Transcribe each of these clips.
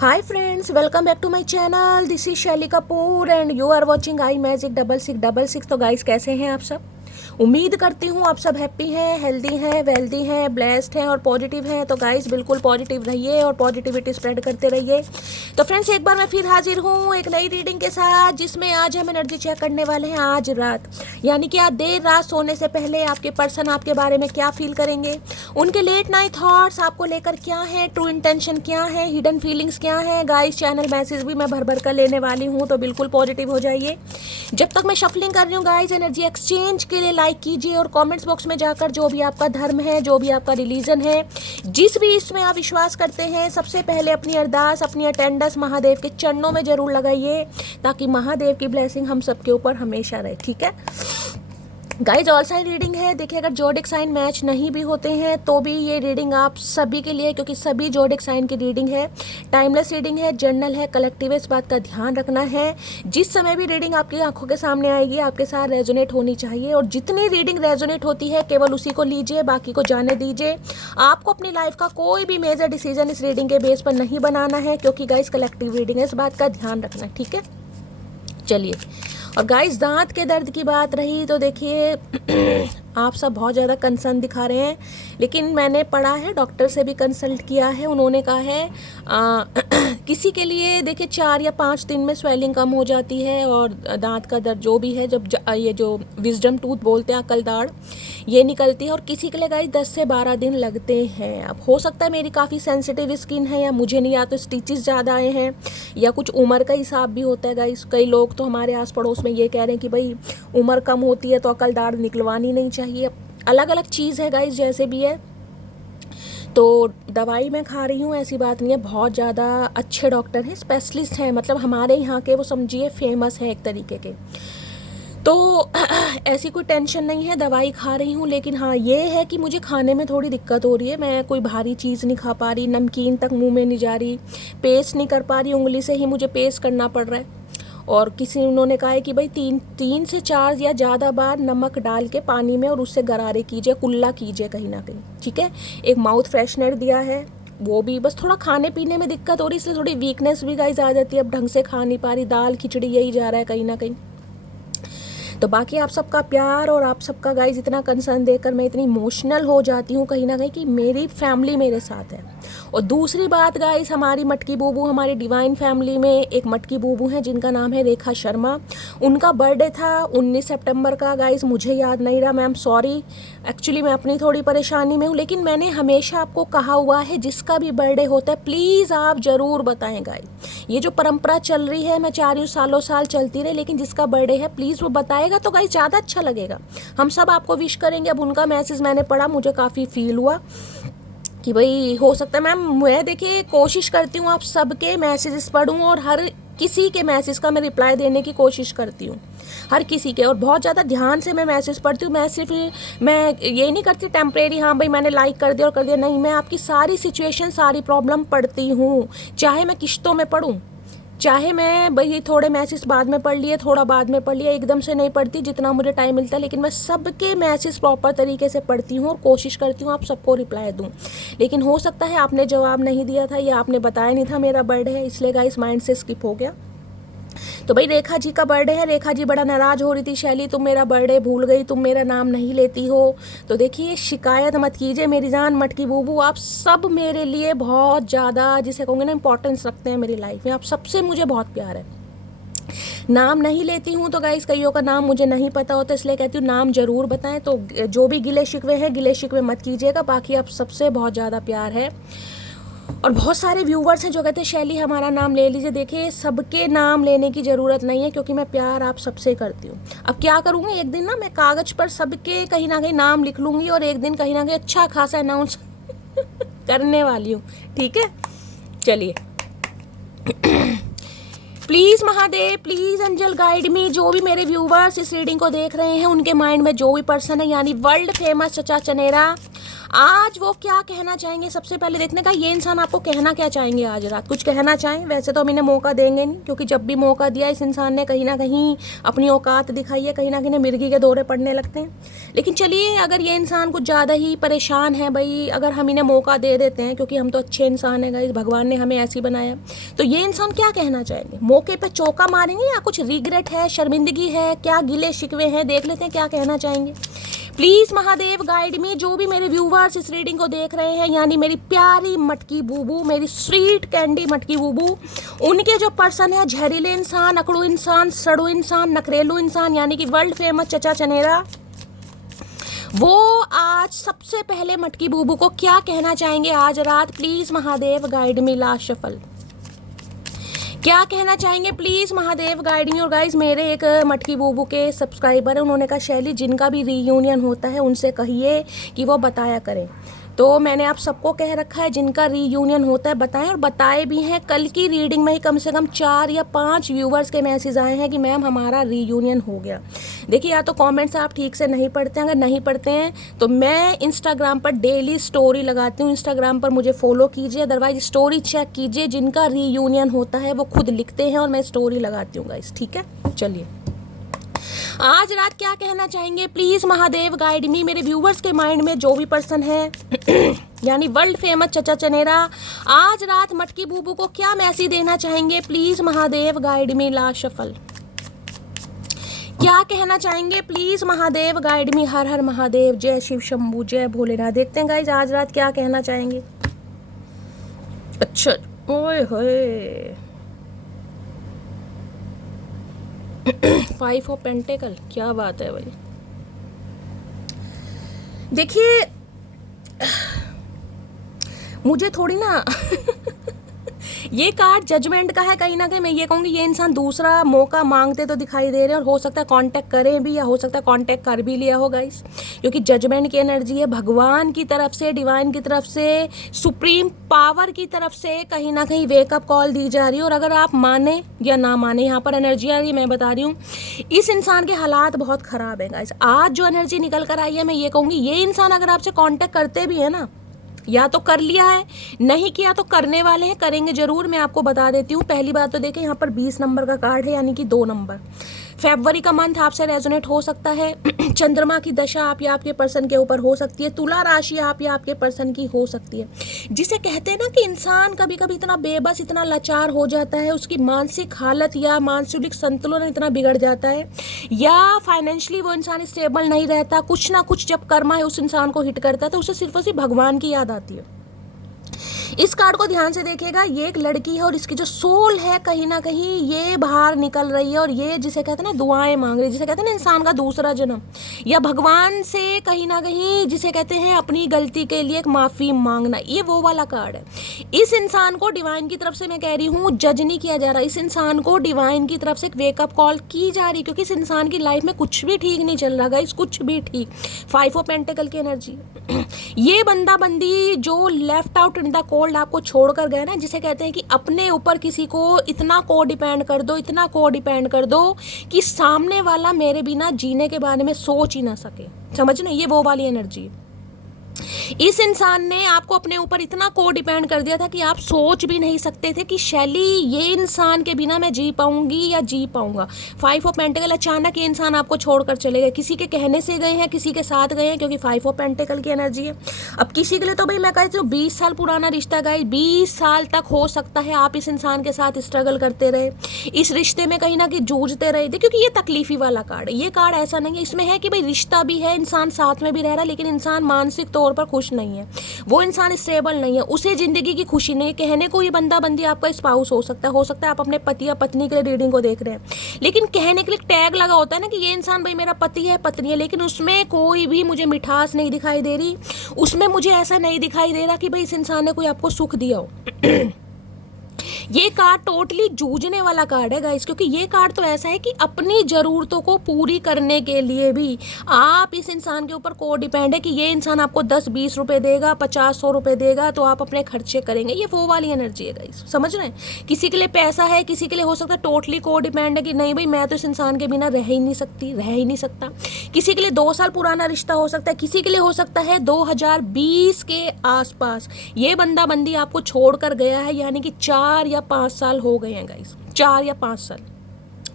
Hi friends, welcome back to my channel. This is शैली Kapoor and you are watching I magic 6666। तो guys कैसे हैं आप सब? उम्मीद करती हूँ आप सब हैप्पी हैं, हेल्दी हैं, वेल्दी हैं, ब्लेस्ड हैं और पॉजिटिव हैं। तो गाइस बिल्कुल पॉजिटिव रहिए और पॉजिटिविटी स्प्रेड करते रहिए। तो फ्रेंड्स एक बार मैं फिर हाजिर हूँ एक नई रीडिंग के साथ, जिसमें आज हम एनर्जी चेक करने वाले हैं आज रात, यानी कि आज देर रात सोने से पहले आपके पर्सन आपके बारे में क्या फील करेंगे, उनके लेट नाइट थॉट्स आपको लेकर क्या है, ट्रू इंटेंशन क्या है, हिडन फीलिंग्स क्या है। गाइस चैनल मैसेज भी मैं भर भर कर लेने वाली हूँ, तो बिल्कुल पॉजिटिव हो जाइए। जब तक मैं शफलिंग कर रही हूँ गाइस, एनर्जी एक्सचेंज के लिए लाइक कीजिए और कमेंट्स बॉक्स में जाकर जो भी आपका धर्म है, जो भी आपका रिलीजन है, जिस भी इसमें आप विश्वास करते हैं, सबसे पहले अपनी अरदास, अपनी अटेंडेंस महादेव के चरणों में जरूर लगाइए, ताकि महादेव की ब्लेसिंग हम सबके ऊपर हमेशा रहे। ठीक है गाइज, ऑल साइन रीडिंग है। देखिए अगर जोडिक साइन मैच नहीं भी होते हैं तो भी ये रीडिंग आप सभी के लिए, क्योंकि सभी जोडिक साइन की रीडिंग है। टाइमलेस रीडिंग है, जर्नल है, कलेक्टिव है, इस बात का ध्यान रखना है। जिस समय भी रीडिंग आपकी आंखों के सामने आएगी आपके साथ रेजोनेट होनी चाहिए, और जितनी रीडिंग रेजोनेट होती है केवल उसी को लीजिए, बाकी को जाने दीजिए। आपको अपनी लाइफ का कोई भी मेजर डिसीजन इस रीडिंग के बेस पर नहीं बनाना है, क्योंकि गाइज कलेक्टिव रीडिंग है, इस बात का ध्यान रखना है। ठीक है, चलिए। और गाइस दांत के दर्द की बात रही तो देखिए आप सब बहुत ज़्यादा कंसर्न दिखा रहे हैं, लेकिन मैंने पढ़ा है, डॉक्टर से भी कंसल्ट किया है, उन्होंने कहा है किसी के लिए देखिए 4 या 5 दिन में स्वेलिंग कम हो जाती है, और दांत का दर्द जो भी है, जब ये जो विजडम टूथ बोलते हैं, अकल दाढ़, ये निकलती है, और किसी के लिए गाइस 10 से 12 दिन लगते हैं। अब हो सकता है मेरी काफ़ी सेंसिटिव स्किन है, या मुझे नहीं, या तो स्टिचेस ज़्यादा आए हैं, या कुछ उम्र का हिसाब भी होता है गाइस। कई लोग तो हमारे आस पड़ोस में ये कह रहे हैं कि भाई उम्र कम होती है तो अकल दाढ़ निकलवानी नहीं चाहिए। अलग अलग चीज़ है गाइस, जैसे भी है। तो दवाई मैं खा रही हूँ, ऐसी बात नहीं है, बहुत ज़्यादा अच्छे डॉक्टर हैं, स्पेशलिस्ट हैं, मतलब हमारे यहाँ के, वो समझिए फेमस है एक तरीके के। तो ऐसी कोई टेंशन नहीं है, दवाई खा रही हूँ। लेकिन हाँ ये है कि मुझे खाने में थोड़ी दिक्कत हो रही है, मैं कोई भारी चीज़ नहीं खा पा रही, नमकीन तक मुंह में नहीं जा रही, पेस्ट नहीं कर पा रही, उंगली से ही मुझे पेस्ट करना पड़ रहा है। और किसी उन्होंने कहा है कि भाई 3 से 4 या ज़्यादा बार नमक डाल के पानी में और उससे गरारे कीजिए, कुल्ला कीजिए कहीं ना कहीं। ठीक है, एक माउथ फ्रेशनर दिया है, वो भी बस थोड़ा खाने पीने में दिक्कत हो रही, इसलिए थोड़ी वीकनेस भी गाइस आ जाती है, अब ढंग से खा नहीं पा रही, दाल खिचड़ी यही जा रहा है कहीं ना कहीं। तो बाकी आप सबका प्यार और आप सबका गाइज इतना कंसर्न देखकर मैं इतनी इमोशनल हो जाती हूँ कहीं ना कहीं, कि मेरी फैमिली मेरे साथ है। और दूसरी बात गाइज, हमारी मटकी बूबू, हमारी डिवाइन फैमिली में एक मटकी बूबू हैं जिनका नाम है रेखा शर्मा। उनका बर्थडे था 19 सितंबर का गाइज, मुझे याद नहीं रहा, मैम सॉरी, एक्चुअली मैं अपनी थोड़ी परेशानी में हूँ। लेकिन मैंने हमेशा आपको कहा हुआ है जिसका भी बर्थडे होता है प्लीज़ आप ज़रूर बताएं गाइज। ये जो परंपरा चल रही है, मैं चाह रही हूँ सालों साल चलती रहे, लेकिन जिसका बर्थडे है प्लीज़ वो बताएगा तो गाइस ज़्यादा अच्छा लगेगा, हम सब आपको विश करेंगे। अब उनका मैसेज मैंने पढ़ा, मुझे काफ़ी फील हुआ कि भाई हो सकता है, मैम मैं देखिए कोशिश करती हूँ आप सबके मैसेजेस पढूं, और हर किसी के मैसेज का मैं रिप्लाई देने की कोशिश करती हूँ, हर किसी के, और बहुत ज़्यादा ध्यान से मैं मैसेज पढ़ती हूँ। मैं ये नहीं करती टेम्परेरी, हाँ भाई मैंने लाइक कर दिया और कर दिया, नहीं, मैं आपकी सारी सिचुएशन, सारी प्रॉब्लम पढ़ती हूँ, चाहे मैं किश्तों में पढ़ूँ, चाहे मैं भाई थोड़े मैसेज बाद में पढ़ लिए, थोड़ा बाद में पढ़ लिया, एकदम से नहीं पढ़ती, जितना मुझे टाइम मिलता है, लेकिन मैं सबके मैसेज प्रॉपर तरीके से पढ़ती हूँ और कोशिश करती हूँ आप सबको रिप्लाई दूँ। लेकिन हो सकता है आपने जवाब नहीं दिया था, या आपने बताया नहीं था मेरा बर्थडे है, इसलिए गाइस माइंड से स्किप हो गया। तो भाई रेखा जी का बर्थडे है, रेखा जी बड़ा नाराज़ हो रही थी, शैली तुम मेरा बर्थडे भूल गई, तुम मेरा नाम नहीं लेती हो। तो देखिए शिकायत मत कीजिए मेरी जान मटकी बूबू, आप सब मेरे लिए बहुत ज़्यादा, जिसे कहूँगे ना, इंपॉर्टेंस रखते हैं मेरी लाइफ में, आप सबसे मुझे बहुत प्यार है। नाम नहीं लेती हूँ तो गाइस कईयों का नाम मुझे नहीं पता होता, इसलिए कहती हूँ नाम ज़रूर बताएं। तो जो भी गिले शिकवे हैं, गिले शिकवे मत कीजिएगा, बाकी आप सबसे बहुत ज़्यादा प्यार है। और बहुत सारे व्यूवर्स हैं जो कहते हैं शैली हमारा नाम ले लीजिए। देखिए सबके नाम लेने की ज़रूरत नहीं है, क्योंकि मैं प्यार आप सबसे करती हूँ। अब क्या करूँगी, एक दिन ना मैं कागज़ पर सबके कहीं ना कहीं नाम लिख लूँगी, और एक दिन कहीं ना कहीं अच्छा खासा अनाउंस करने वाली हूँ। ठीक है, चलिए। Please Mahadev, please angel guide me, जो भी मेरे व्यूवर्स इस रीडिंग को देख रहे हैं उनके माइंड में जो भी पर्सन है, यानी वर्ल्ड फेमस चचा चनेरा, आज वो क्या कहना चाहेंगे, सबसे पहले देखने का ये इंसान आपको कहना क्या चाहेंगे आज रात। कुछ कहना चाहें, वैसे तो हम इन्हें मौका देंगे नहीं, क्योंकि जब भी मौका दिया इस इंसान ने कहीं ना कहीं अपनी औकात दिखाई है, कहीं ना कहीं मिर्गी के दौरे पड़ने लगते हैं। लेकिन चलिए, अगर ये इंसान कुछ ज़्यादा ही परेशान है भाई, अगर हम इन्हें मौका दे देते हैं, क्योंकि हम तो अच्छे इंसान हैं गाइस, भगवान ने हमें ऐसे बनाया, तो ये इंसान क्या कहना चाहेंगे। मौके पे चौका मारेंगे या कुछ रिग्रेट है, शर्मिंदगी है, क्या गिले शिकवे हैं, देख लेते हैं क्या कहना चाहेंगे। प्लीज़ महादेव गाइड मी। जो भी मेरे व्यूवर्स इस रीडिंग को देख रहे हैं, यानी मेरी प्यारी मटकी बूबू, मेरी स्वीट कैंडी मटकी बूबू, उनके जो पर्सन है, जहरीले इंसान, अकड़ू इंसान, सड़ू इंसान, नखरेलू इंसान, यानी कि वर्ल्ड फेमस चचा चनेरा, वो आज सबसे पहले मटकी बूबू को क्या कहना चाहेंगे आज रात। Please Mahadev guide me, last shuffle क्या कहना चाहेंगे, प्लीज़ महादेव गाइड मी। और गाइज, मेरे एक मटकी बूबू के सब्सक्राइबर है, उन्होंने कहा शैली जिनका भी रीयूनियन होता है उनसे कहिए कि वो बताया करें। तो मैंने आप सबको कह रखा है जिनका रीयूनियन होता है बताएं, और बताए भी हैं। कल की रीडिंग में ही कम से कम 4 या 5 व्यूवर्स के मैसेज आए हैं कि मैम हमारा रीयूनियन हो गया। देखिए, या तो कमेंट्स आप ठीक से नहीं पढ़ते हैं, अगर नहीं पढ़ते हैं तो मैं इंस्टाग्राम पर डेली स्टोरी लगाती हूँ, इंस्टाग्राम पर मुझे फॉलो कीजिए, अदरवाइज स्टोरी चेक कीजिए। जिनका रीयूनियन होता है वो खुद लिखते हैं और मैं स्टोरी लगाती हूँ गाइस, ठीक है। चलिए, आज रात क्या कहना चाहेंगे, प्लीज़ महादेव गाइड मी। मेरे व्यूवर्स के माइंड में जो भी पर्सन है यानी वर्ल्ड फेमस चचा चनेरा, आज रात मटकी बूबू को क्या मैसेज देना चाहेंगे, please Mahadev guide me. Last shuffle क्या कहना चाहेंगे, प्लीज़ महादेव गाइड मी। हर हर महादेव, जय शिव शंभू, जय भोलेनाथ। देखते हैं गाइज आज रात क्या कहना चाहेंगे। अच्छा, ओए होए, 5 ऑफ पेंटिकल, क्या बात है भाई। देखिए, मुझे थोड़ी ना ये कार्ड जजमेंट का है, कहीं ना कहीं मैं ये कहूँगी ये इंसान दूसरा मौका मांगते तो दिखाई दे रहे हैं, और हो सकता है कांटेक्ट करें भी, या हो सकता है कांटेक्ट कर भी लिया हो गाइस, क्योंकि जजमेंट की एनर्जी है। भगवान की तरफ से, डिवाइन की तरफ से, सुप्रीम पावर की तरफ से कहीं ना कहीं वेकअप कॉल दी जा रही है। और अगर आप माने या ना माने, यहाँ पर एनर्जी आ रही है, मैं बता रही हूँ इस इंसान के हालात बहुत ख़राब है गाइस। आज जो एनर्जी निकल कर आई है, मैं ये कहूँगी ये इंसान अगर आपसे कॉन्टेक्ट करते भी है ना, या तो कर लिया है, नहीं किया तो करने वाले हैं, करेंगे जरूर। मैं आपको बता देती हूँ। पहली बात तो देखें, यहाँ पर 20 नंबर का कार्ड है, यानी कि 2 नंबर। फरवरी का मंथ आपसे रेजोनेट हो सकता है। चंद्रमा की दशा आप या आपके पर्सन के ऊपर हो सकती है। तुला राशि आप या आपके पर्सन की हो सकती है। जिसे कहते हैं ना कि इंसान कभी कभी इतना बेबस, इतना लाचार हो जाता है, उसकी मानसिक हालत या मानसिक संतुलन इतना बिगड़ जाता है, या फाइनेंशियली वो इंसान स्टेबल नहीं रहता, कुछ ना कुछ जब कर्मा है उस इंसान को हिट करता है, तो उसे सिर्फ और सिर्फ भगवान की याद आती है। इस कार्ड को ध्यान से देखिएगा, ये एक लड़की है और इसकी जो सोल है कहीं ना कहीं ये बाहर निकल रही है, और ये जिसे कहते हैं ना दुआएं मांग रही है, जिसे कहते हैं ना इंसान का दूसरा जन्म, या भगवान से कहीं ना कहीं जिसे कहते हैं अपनी गलती के लिए एक माफ़ी मांगना, ये वो वाला कार्ड है। इस इंसान को डिवाइन की तरफ से, मैं कह रही हूँ, जज नहीं किया जा रहा, इस इंसान को डिवाइन की तरफ से एक वेकअप कॉल की जा रही, क्योंकि इस इंसान की लाइफ में कुछ भी ठीक नहीं चल रहा गाइस, कुछ भी ठीक। 5 ऑफ पेंटिकल की एनर्जी, ये बंदा बंदी जो left out in the cold आपको छोड़कर गए ना, जिसे कहते हैं कि अपने ऊपर किसी को इतना को डिपेंड कर दो, इतना को डिपेंड कर दो कि सामने वाला मेरे बिना जीने के बारे में सोच ही ना सके, समझ ना, ये वो वाली एनर्जी है। इस इंसान ने आपको अपने ऊपर इतना को डिपेंड कर दिया था कि आप सोच भी नहीं सकते थे कि शैली ये इंसान के बिना मैं जी पाऊंगी या जी पाऊंगा। 5 ऑफ पेंटिकल, अचानक ये इंसान आपको छोड़कर चले गए, किसी के कहने से गए हैं, किसी के साथ गए हैं, क्योंकि 5 ऑफ पेंटिकल की एनर्जी है। अब किसी के लिए तो भाई मैं कहती हूँ 20 साल पुराना रिश्ता गाइस, 20 साल तक हो सकता है आप इस इंसान के साथ स्ट्रगल करते रहे, इस रिश्ते में कहीं ना कहीं जूझते रहे थे, क्योंकि ये तकलीफी वाला कार्ड है। ये कार्ड ऐसा नहीं है, इसमें है कि भाई रिश्ता भी है, इंसान साथ में भी रह रहा है, लेकिन इंसान मानसिक तौर पर खुश नहीं है, वो इंसान स्टेबल नहीं है, उसे जिंदगी की खुशी नहीं है। कहने को ये बंदा बंदी आपका स्पाउस हो सकता है आप अपने पति या पत्नी के लिए रीडिंग को देख रहे हैं, लेकिन कहने के लिए टैग लगा होता है ना कि ये इंसान भाई मेरा पति है, पत्नी है, लेकिन उसमें कोई भी मुझे मिठास नहीं दिखाई दे रही, उसमें मुझे ऐसा नहीं दिखाई दे रहा कि भाई इस इंसान ने कोई आपको सुख दिया हो। ये कार्ड टोटली जूझने वाला कार्ड है गाइस, क्योंकि ये कार्ड तो ऐसा है कि अपनी ज़रूरतों को पूरी करने के लिए भी आप इस इंसान के ऊपर को डिपेंड है कि ये इंसान आपको 10-20 रुपए देगा, 50-100 रुपए देगा, तो आप अपने खर्चे करेंगे। ये वो वाली एनर्जी है गाइस, समझ रहे हैं। किसी के लिए पैसा है, किसी के लिए हो सकता है टोटली को डिपेंड है कि नहीं भाई मैं तो इस इंसान के बिना रह ही नहीं सकती, रह ही नहीं सकता। किसी के लिए 2 साल पुराना रिश्ता हो सकता है, किसी के लिए हो सकता है 2020 के आसपास ये बंदा बंदी आपको छोड़कर गया है, यानी कि 4 या 5 साल हो गए हैं गाइस, 4 या 5 साल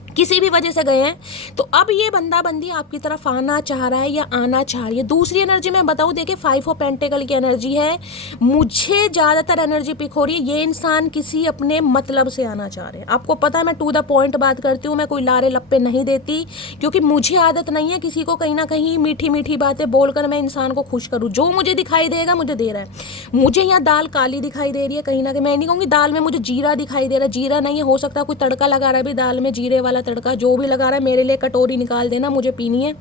किसी भी वजह से गए हैं। तो अब ये बंदा बंदी आपकी तरफ आना चाह रहा है या आना चाह रही है। दूसरी एनर्जी मैं बताऊं, देखिए 5 ऑफ पेंटिकल की एनर्जी है। मुझे ज़्यादातर एनर्जी पिक हो रही है ये इंसान किसी अपने मतलब से आना चाह रहे हैं। आपको पता है मैं टू द पॉइंट बात करती हूँ, मैं कोई लारे लप्पे नहीं देती, क्योंकि मुझे आदत नहीं है किसी को कहीं ना कहीं मीठी मीठी बातें बोलकर मैं इंसान को खुश करूँ। जो मुझे दिखाई देगा मुझे दे रहा है। मुझे यहाँ दाल काली दिखाई दे रही है, कहीं ना कहीं मैं नहीं कहूँगी दाल में मुझे जीरा दिखाई दे रहा है, जीरा नहीं है, हो सकता है कोई तड़का लगा रहा है भी दाल में, जीरे वाला तड़का जो भी लगा रहा है मेरे लिए कटोरी निकाल देना, मुझे पीनी है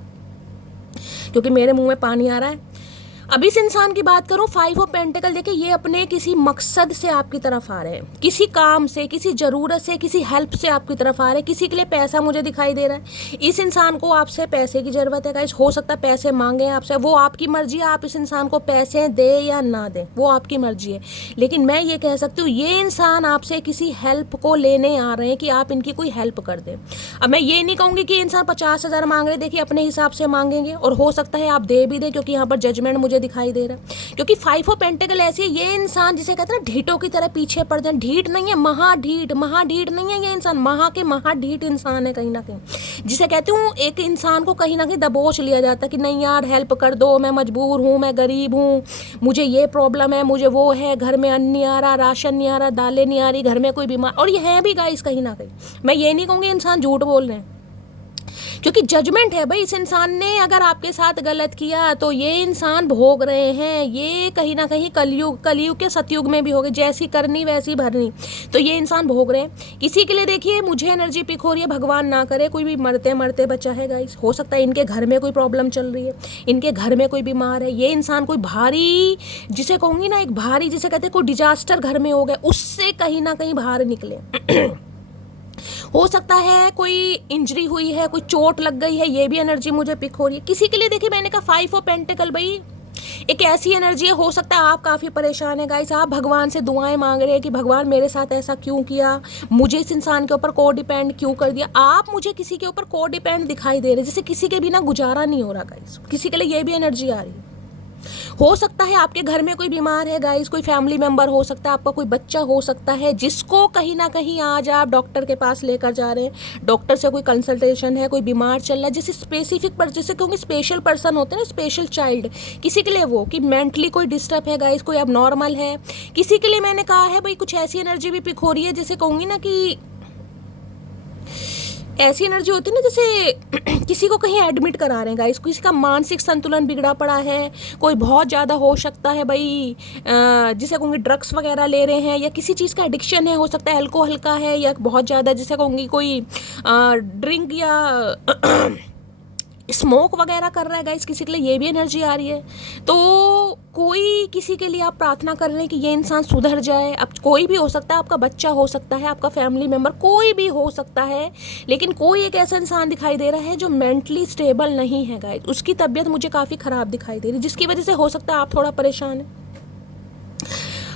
क्योंकि मेरे मुंह में पानी आ रहा है। अब इस इंसान की बात करूं, 5 ऑफ पेंटिकल, देखिए ये अपने किसी मकसद से आपकी तरफ आ रहे हैं, किसी काम से, किसी ज़रूरत से, किसी हेल्प से आपकी तरफ आ रहे हैं। किसी के लिए पैसा मुझे दिखाई दे रहा है, इस इंसान को आपसे पैसे की ज़रूरत है गाइस। हो सकता है पैसे मांगे आपसे, वो आपकी मर्जी है, आप इस इंसान को पैसे दे या ना दें, वो आपकी मर्जी है। लेकिन मैं ये कह सकती हूँ ये इंसान आपसे किसी हेल्प को लेने आ रहे हैं कि आप इनकी कोई हेल्प कर दें। अब मैं ये नहीं कहूँगी कि इंसान 50,000 मांग रहे, देखिए अपने हिसाब से मांगेंगे और हो सकता है आप दे भी दें, क्योंकि यहाँ पर जजमेंट मुझे दिखाई दे रहा है। क्योंकि 5 ऑफ पेंटिकल ऐसी है, ये इंसान जिसे कहते हैं ना ढीठों की तरह पीछे पड़ जाए, ढीठ नहीं है, महाढीठ, महाढीठ नहीं है ये इंसान, महाढीठ इंसान है कहीं ना कहीं, जिसे कहती हूँ एक इंसान को कहीं ना कहीं दबोच लिया जाता है कि नहीं यार हेल्प कर दो, मैं मजबूर हूँ, मैं गरीब हूँ, मुझे ये प्रॉब्लम है, मुझे वो है, घर में अन्न नहीं आ रहा, राशन नहीं आ रहा, दालें नहीं आ रही, घर में कोई बीमार, और ये है भी गाइस कहीं ना कहीं। मैं ये नहीं कहूँगी इंसान झूठ बोल रहे हैं, क्योंकि जजमेंट है भाई, इस इंसान ने अगर आपके साथ गलत किया तो ये इंसान भोग रहे हैं। ये कहीं ना कहीं कलयुग के सतयुग में भी हो गए, जैसी करनी वैसी भरनी, तो ये इंसान भोग रहे हैं। किसी के लिए देखिए मुझे एनर्जी पिक हो रही है, भगवान ना करे कोई भी मरते मरते बचा है गाइस, हो सकता है इनके घर में कोई प्रॉब्लम चल रही है, इनके घर में कोई बीमार है, ये इंसान कोई भारी, जिसे कहूँगी ना एक भारी, जिसे कहते हैं कोई डिजास्टर घर में हो गया, उससे कहीं ना कहीं बाहर निकले। हो सकता है कोई इंजरी हुई है, कोई चोट लग गई है, ये भी एनर्जी मुझे पिक हो रही है। किसी के लिए देखिए मैंने कहा 5 ऑफ पेंटिकल भाई एक ऐसी एनर्जी है, हो सकता है आप काफ़ी परेशान है गाइस, आप भगवान से दुआएं मांग रहे हैं कि भगवान मेरे साथ ऐसा क्यों किया, मुझे इस इंसान के ऊपर को डिपेंड क्यों कर दिया। आप मुझे किसी के ऊपर को डिपेंड दिखाई दे रहे, जैसे किसी के बिना गुजारा नहीं हो रहा गाइस, किसी के लिए ये भी एनर्जी आ रही है। हो सकता है आपके घर में कोई बीमार है गाइस, कोई फैमिली मेंबर हो सकता है, आपका कोई बच्चा हो सकता है, जिसको कहीं ना कहीं आज आप डॉक्टर के पास लेकर जा रहे हैं, डॉक्टर से कोई कंसल्टेशन है, कोई बीमार चल रहा है, जैसे स्पेसिफिक पर, जैसे क्योंकि स्पेशल पर्सन होते हैं ना, स्पेशल चाइल्ड, किसी के लिए वो कि मेंटली कोई डिस्टर्ब है गाइस, कोई अब नॉर्मल है। किसी के लिए मैंने कहा है भाई कुछ ऐसी एनर्जी भी पिक हो रही है, जैसे कहूँगी ना कि ऐसी एनर्जी होती है ना जैसे किसी को कहीं एडमिट करा रहे हैं गाइस, किसी का मानसिक संतुलन बिगड़ा पड़ा है, कोई बहुत ज़्यादा हो सकता है भाई जिसे कहूँगी ड्रग्स वगैरह ले रहे हैं, या किसी चीज़ का एडिक्शन है, हो सकता है अल्कोहल का है, या बहुत ज़्यादा जिसे कहूँगी कोई ड्रिंक या स्मोक वगैरह कर रहा है गाइस, किसी के लिए ये भी एनर्जी आ रही है। तो कोई किसी के लिए आप प्रार्थना कर रहे हैं कि ये इंसान सुधर जाए। अब कोई भी हो सकता है, आपका बच्चा हो सकता है, आपका फैमिली मेम्बर कोई भी हो सकता है, लेकिन कोई एक ऐसा इंसान दिखाई दे रहा है जो मेंटली स्टेबल नहीं है गाइस, उसकी तबीयत मुझे काफ़ी ख़राब दिखाई दे रही है, जिसकी वजह से हो सकता है आप थोड़ा परेशान हैं।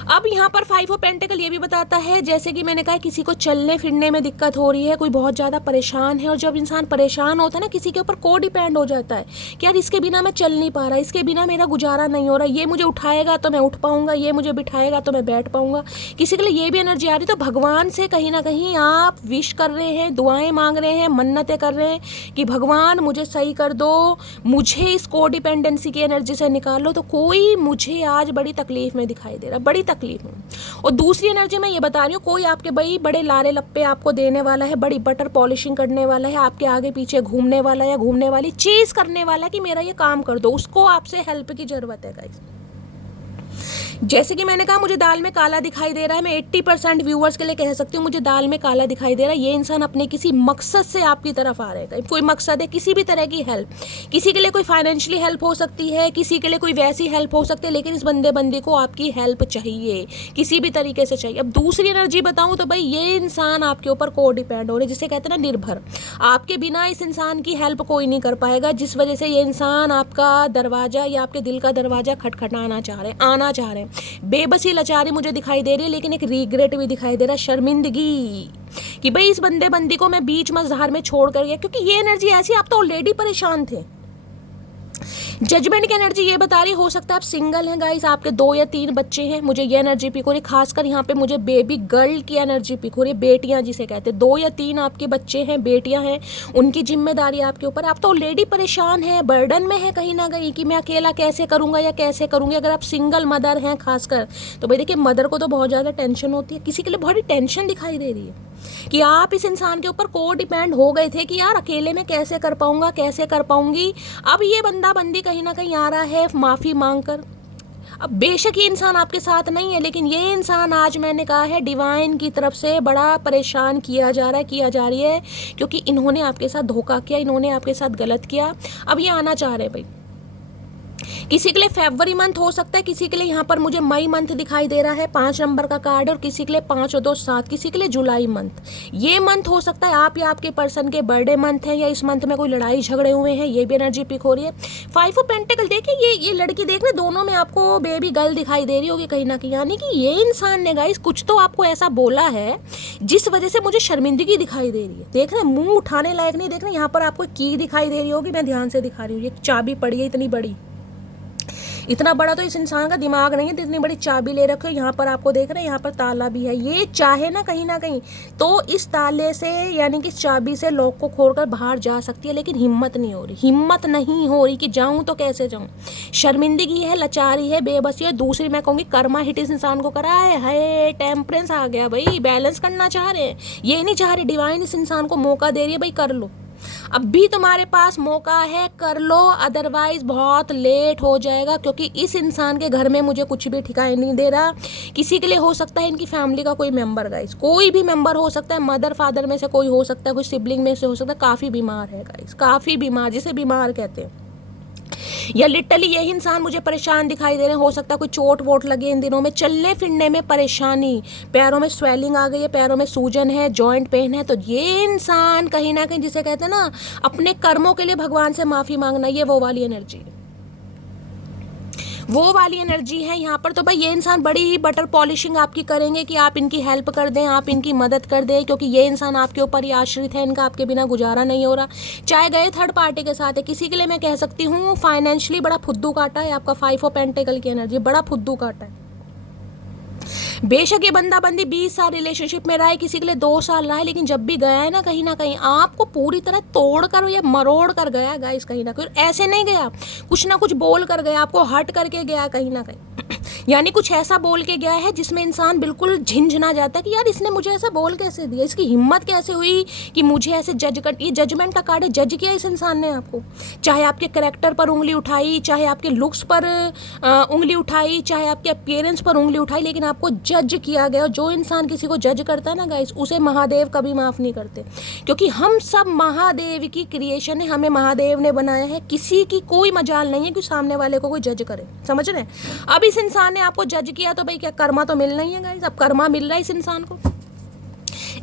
अब यहाँ पर 5 ऑफ पेंटिकल ये भी बताता है, जैसे कि मैंने कहा किसी को चलने फिरने में दिक्कत हो रही है, कोई बहुत ज़्यादा परेशान है, और जब इंसान परेशान होता है ना किसी के ऊपर को डिपेंड हो जाता है कि यार इसके बिना मैं चल नहीं पा रहा, इसके बिना मेरा गुजारा नहीं हो रहा, ये मुझे उठाएगा तो मैं उठ पाऊँगा, ये मुझे बिठाएगा तो मैं बैठ पाऊँगा, किसी के लिए ये भी एनर्जी आ रही। तो भगवान से कहीं ना कहीं आप विश कर रहे हैं, दुआएँ मांग रहे हैं, मन्नतें कर रहे हैं कि भगवान मुझे सही कर दो, मुझे इस को डिपेंडेंसी की एनर्जी से निकाल लो। तो कोई मुझे आज बड़ी तकलीफ में दिखाई दे रहा, बड़ी तकलीफ में। और दूसरी एनर्जी मैं ये बता रही हूँ, कोई आपके भाई बड़े लारे लप्पे आपको देने वाला है, बड़ी बटर पॉलिशिंग करने वाला है, आपके आगे पीछे घूमने वाला या घूमने वाली चीज़ करने वाला कि मेरा ये काम कर दो, उसको आपसे हेल्प की ज़रूरत है गाइस। जैसे कि मैंने कहा मुझे दाल में काला दिखाई दे रहा है, मैं 80% व्यूअर्स के लिए कह सकती हूँ मुझे दाल में काला दिखाई दे रहा है। ये इंसान अपने किसी मकसद से आपकी तरफ आ रहेगा, कोई मकसद है, किसी भी तरह की हेल्प, किसी के लिए कोई फाइनेंशियली हेल्प हो सकती है, किसी के लिए कोई वैसी हेल्प हो सकती है, लेकिन इस बंदी को आपकी हेल्प चाहिए, किसी भी तरीके से चाहिए। अब दूसरी एनर्जी बताऊँ तो भाई ये इंसान आपके ऊपर को डिपेंड हो रहे, जिसे कहते हैं ना निर्भर। आपके बिना इस इंसान की हेल्प कोई नहीं कर पाएगा, जिस वजह से ये इंसान आपका दरवाजा या आपके दिल का दरवाजा खटखटाना चाह रहे हैं, आना चाह रहे हैं। बेबसी लाचारी मुझे दिखाई दे रही है, लेकिन एक रिग्रेट भी दिखाई दे रहा है, शर्मिंदगी, कि भाई इस बंदी को मैं बीच मझधार में छोड़ कर गया। क्योंकि ये एनर्जी ऐसी, आप तो ऑलरेडी परेशान थे। जजमेंट की एनर्जी ये बता रही, हो सकता है आप सिंगल हैं गाइस, आपके 2 या 3 बच्चे हैं, मुझे ये एनर्जी पिक हो रही। खासकर यहाँ पे मुझे बेबी गर्ल की एनर्जी पिक हो रही है, बेटियां जिसे कहते हैं। 2 या 3 आपके बच्चे हैं, बेटियां हैं, उनकी जिम्मेदारी आपके ऊपर। आप तो ऑलरेडी परेशान हैं, बर्डन में है कहीं ना कहीं, कि मैं अकेला कैसे करूंगा या कैसे करूंगी। अगर आप सिंगल मदर हैं खासकर, तो भाई देखिए मदर को तो बहुत ज़्यादा टेंशन होती है, किसी के लिए बहुत टेंशन दिखाई दे रही है कि आप इस इंसान के ऊपर को डिपेंड हो गए थे कि यार अकेले में कैसे कर पाऊंगा, कैसे कर पाऊंगी। अब ये बंदी कहीं ना कहीं आ रहा है माफ़ी मांगकर। अब बेशक ये इंसान आपके साथ नहीं है, लेकिन ये इंसान आज मैंने कहा है डिवाइन की तरफ से बड़ा परेशान किया जा रहा है, किया जा रही है, क्योंकि इन्होंने आपके साथ धोखा किया, इन्होंने आपके साथ गलत किया। अब ये आना चाह रहे हैं भाई। किसी के लिए फरवरी मंथ हो सकता है, किसी के लिए यहाँ पर मुझे मई मंथ दिखाई दे रहा है, 5 नंबर का कार्ड, और किसी के लिए 5 और 2 7, किसी के लिए जुलाई मंथ। ये मंथ हो सकता है आप या आपके पर्सन के बर्थडे मंथ है, या इस मंथ में कोई लड़ाई झगड़े हुए हैं, ये भी एनर्जी पिक हो रही है। 5 ऑफ पेंटिकल देखिए, ये लड़की देख रहे, दोनों में आपको बेबी गर्ल दिखाई दे रही होगी कहीं ना कहीं, यानी कि ये इंसान ने गाइस कुछ तो आपको ऐसा बोला है जिस वजह से मुझे शर्मिंदगी दिखाई दे रही है। देख रहे, मुंह उठाने लायक नहीं, देख रहे यहाँ पर आपको की दिखाई दे रही होगी, मैं ध्यान से दिखा रही हूँ, ये चाबी पड़ी है इतनी बड़ी, इतना बड़ा तो इस इंसान का दिमाग नहीं है, इतनी बड़ी चाबी ले रखे हो। यहाँ पर आपको देख रहे हैं, यहाँ पर ताला भी है। ये चाहे ना कहीं तो इस ताले से, यानी कि इस चाबी से लॉक को खोलकर बाहर जा सकती है, लेकिन हिम्मत नहीं हो रही कि जाऊँ तो कैसे जाऊँ। शर्मिंदगी है, लाचारी है, बेबसी है। दूसरी मैं कहूँगी कर्मा हिट इस इंसान को करा है, टेम्परेंस आ गया भाई, बैलेंस करना चाह रहे हैं, ये नहीं चाह रहे। डिवाइन इस इंसान को मौका दे रही है, भाई कर लो, अब भी तुम्हारे पास मौका है, कर लो, अदरवाइज बहुत लेट हो जाएगा। क्योंकि इस इंसान के घर में मुझे कुछ भी ठिकाने नहीं दे रहा। किसी के लिए हो सकता है इनकी फैमिली का कोई मेंबर, गाइस कोई भी मेंबर हो सकता है, मदर फादर में से कोई हो सकता है, कोई सिबलिंग में से हो सकता है, काफ़ी बीमार है गाइस, काफ़ी बीमार, जिसे बीमार कहते हैं। या लिटरली यही इंसान मुझे परेशान दिखाई दे रहे हैं। हो सकता है कोई चोट वोट लगे इन दिनों में, चलने फिरने में परेशानी, पैरों में स्वेलिंग आ गई है, पैरों में सूजन है, जॉइंट पेन है। तो ये इंसान कहीं ना कहीं, जिसे कहते हैं ना अपने कर्मों के लिए भगवान से माफ़ी मांगना, ये वो वाली एनर्जी है यहाँ पर। तो भाई ये इंसान बड़ी बटर पॉलिशिंग आपकी करेंगे कि आप इनकी हेल्प कर दें, आप इनकी मदद कर दें, क्योंकि ये इंसान आपके ऊपर ही आश्रित है, इनका आपके बिना गुजारा नहीं हो रहा। चाहे गए थर्ड पार्टी के साथ है, किसी के लिए मैं कह सकती हूँ फाइनेंशियली बड़ा फुद्दू काटा है आपका। 5 ऑफ पेंटिकल की एनर्जी, बड़ा फुद्दू काटा है। बेशक ये बंदी 20 साल रिलेशनशिप में रहा है, किसी के लिए 2 साल रहा है, लेकिन जब भी गया है ना कहीं आपको पूरी तरह तोड़ कर या मरोड़ कर गया गाइस, कहीं ना कहीं। ऐसे नहीं गया, कुछ ना कुछ बोल कर गया, आपको हर्ट करके गया कहीं ना कहीं। यानी कुछ ऐसा बोल के गया है जिसमें इंसान बिल्कुल झिंझना जाता है कि यार इसने मुझे ऐसा बोल कैसे दिया, इसकी हिम्मत कैसे हुई कि मुझे ऐसे जज कर। ये जजमेंट का कार्ड है, जज किया इस इंसान ने आपको। चाहे आपके कैरेक्टर पर उंगली उठाई, चाहे आपके लुक्स पर उंगली उठाई, चाहे आपके अपीयरेंस पर उंगली उठाई, लेकिन आपको जज किया गया। जो इंसान किसी को जज करता है ना गाइस, उसे महादेव कभी माफ़ नहीं करते, क्योंकि हम सब महादेव की क्रिएशन है, हमें महादेव ने बनाया है। किसी की कोई मजाल नहीं है कि सामने वाले को कोई जज करे, समझ रहे हैं। अब इस इंसान ने आपको जज किया तो भाई क्या कर्मा तो मिलना ही है गाइस। अब कर्मा मिल रहा है इस इंसान को।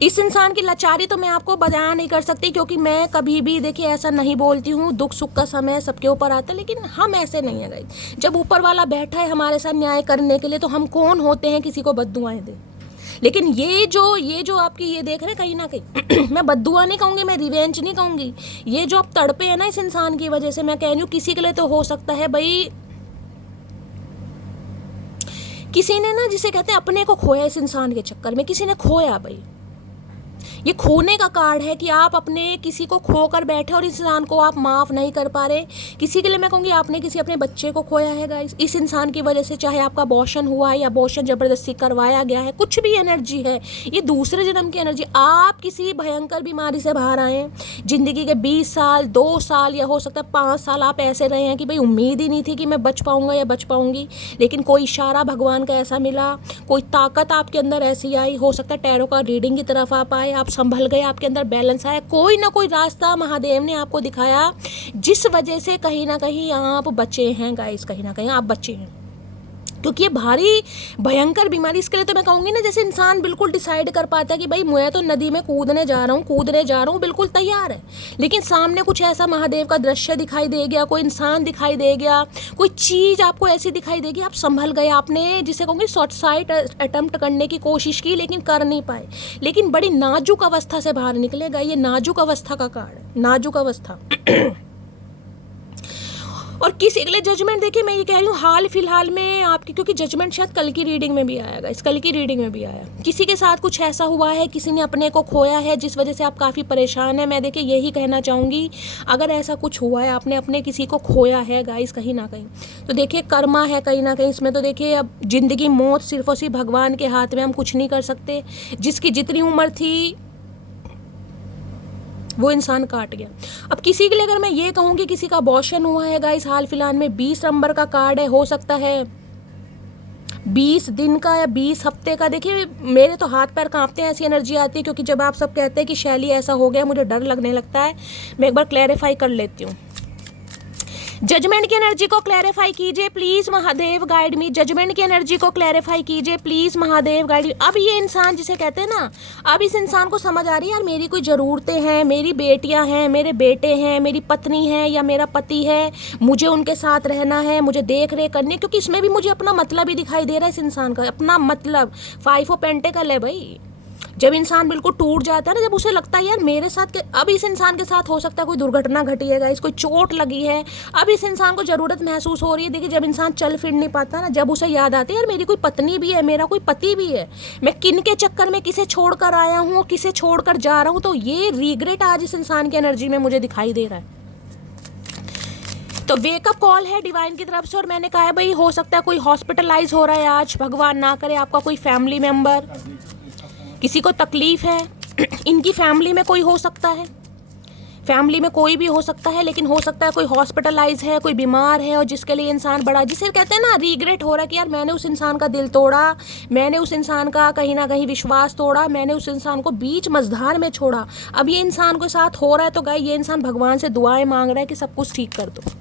इस इंसान की लाचारी तो मैं आपको बयान नहीं कर सकती, क्योंकि मैं कभी भी देखिए ऐसा नहीं बोलती हूँ। दुख सुख का समय सबके ऊपर आता है, लेकिन हम ऐसे नहीं है गाइस। जब ऊपर वाला बैठा है हमारे साथ न्याय करने के लिए, तो हम कौन होते हैं किसी को बद्दुआएं दें। लेकिन ये जो आपकी ये देख रहे हैं कहीं ना कहीं मैं बद्दुआ नहीं कहूँगी, मैं रिवेंज नहीं कहूँगी। ये जो आप तड़पे हैं ना इस इंसान की वजह से, मैं कह रही हूँ किसी के लिए तो हो सकता है भाई, किसी ने ना जिसे कहते हैं अपने को खोया इस इंसान के चक्कर में, किसी ने खोया भाई। ये खोने का कार्ड है कि आप अपने किसी को खो कर बैठे और इस इंसान को आप माफ़ नहीं कर पा रहे। किसी के लिए मैं कहूँगी आपने किसी अपने बच्चे को खोया है गाइस, इस इंसान की वजह से, चाहे आपका अबॉर्शन हुआ है या अबॉर्शन ज़बरदस्ती करवाया गया है, कुछ भी एनर्जी है, ये दूसरे जन्म की एनर्जी। आप किसी भयंकर बीमारी से बाहर आए हैं, ज़िंदगी के 20 साल, 2 साल या हो सकता है 5 साल आप ऐसे रहे हैं कि भाई उम्मीद ही नहीं थी कि मैं बच पाऊँगा या बच पाऊँगी, लेकिन कोई इशारा भगवान का ऐसा मिला, कोई ताकत आपके अंदर ऐसी आई, हो सकता है टैरो का रीडिंग की तरफ आप आए, आप संभल गए, आपके अंदर बैलेंस आया, कोई ना कोई रास्ता महादेव ने आपको दिखाया जिस वजह से कहीं ना कहीं आप बचे हैं गाइस, कहीं ना कहीं आप बचे हैं। क्योंकि ये भारी भयंकर बीमारी, इसके लिए तो मैं कहूँगी ना, जैसे इंसान बिल्कुल डिसाइड कर पाता है कि भाई मैं तो नदी में कूदने जा रहा हूँ, बिल्कुल तैयार है, लेकिन सामने कुछ ऐसा महादेव का दृश्य दिखाई दे गया, कोई इंसान दिखाई दे गया, कोई चीज़ आपको ऐसी दिखाई देगी, आप संभल गए, आपने जिसे कहूँगी सुसाइड अटेम्प्ट करने की कोशिश की लेकिन कर नहीं पाए, लेकिन बड़ी नाजुक अवस्था से बाहर निकलेगा। ये नाजुक अवस्था का कार्ड है, नाजुक अवस्था। और किसी के लिए जजमेंट, देखिए मैं ये कह रही हूँ हाल फिलहाल में आपकी, क्योंकि जजमेंट शायद कल की रीडिंग में भी आएगा, इस कल की रीडिंग में भी आया, किसी के साथ कुछ ऐसा हुआ है, किसी ने अपने को खोया है जिस वजह से आप काफ़ी परेशान हैं। मैं देखिए यही कहना चाहूँगी, अगर ऐसा कुछ हुआ है, आपने अपने किसी को खोया है गाइस कहीं ना कहीं, तो देखिए कर्मा है कहीं ना कहीं इसमें। तो देखिए अब ज़िंदगी मौत सिर्फ और सिर्फ भगवान के हाथ में, हम कुछ नहीं कर सकते। जिसकी जितनी उम्र थी वो इंसान काट गया। अब किसी के लिए अगर मैं ये कहूँ कि किसी का अबॉर्शन हुआ है गाइस हाल फिलहाल में, 20 नंबर का कार्ड है, हो सकता है 20 दिन का या 20 हफ्ते का। देखिए मेरे तो हाथ पैर कांपते हैं, ऐसी एनर्जी आती है, क्योंकि जब आप सब कहते हैं कि शैली ऐसा हो गया, मुझे डर लगने लगता है। मैं एक बार क्लैरिफाई कर लेती हूँ। जजमेंट की एनर्जी को क्लैरिफाई कीजिए please Mahadev guide me. Judgement की एनर्जी को क्लैरिफाई कीजिए प्लीज महादेव गाइड मी। अब ये इंसान जिसे कहते हैं ना, अब इस इंसान को समझ आ रही है यार मेरी कोई ज़रूरतें हैं, मेरी बेटियां हैं, मेरे बेटे हैं, मेरी पत्नी है या मेरा पति है, मुझे उनके साथ रहना है, मुझे देख रेख करनी है, क्योंकि इसमें भी मुझे अपना मतलब ही दिखाई दे रहा है इस इंसान का, अपना मतलब। 5 ऑफ पेंटिकल है भाई। जब इंसान बिल्कुल टूट जाता है ना, जब उसे लगता है यार मेरे साथ के, अब इस इंसान के साथ हो सकता है कोई दुर्घटना घटी है गाइस, कोई चोट लगी है, अब इस इंसान को ज़रूरत महसूस हो रही है। देखिए जब इंसान चल फिर नहीं पाता ना, जब उसे याद आती है यार मेरी कोई पत्नी भी है, मेरा कोई पति भी है, मैं किन के चक्कर में किसे छोड़ कर आया हूँ, किसे छोड़ कर जा रहा हूँ, तो ये रिग्रेट आज इस इंसान की एनर्जी में मुझे दिखाई दे रहा है। तो वेकअप कॉल है डिवाइन की तरफ से, और मैंने कहा है भाई हो सकता है कोई हॉस्पिटलाइज हो रहा है आज, भगवान ना करे आपका कोई फैमिली मेम्बर, किसी को तकलीफ है, इनकी फैमिली में कोई हो सकता है, फैमिली में कोई भी हो सकता है, लेकिन हो सकता है कोई हॉस्पिटलाइज है, कोई बीमार है, और जिसके लिए इंसान बड़ा, जिसे कहते हैं ना रिग्रेट हो रहा है कि यार मैंने उस इंसान का दिल तोड़ा, मैंने उस इंसान का कहीं ना कहीं विश्वास तोड़ा, मैंने उस इंसान को बीच मझधार में छोड़ा। अब ये इंसान के साथ हो रहा है, तो गाय ये इंसान भगवान से दुआएं मांग रहा है कि सब कुछ ठीक कर दो।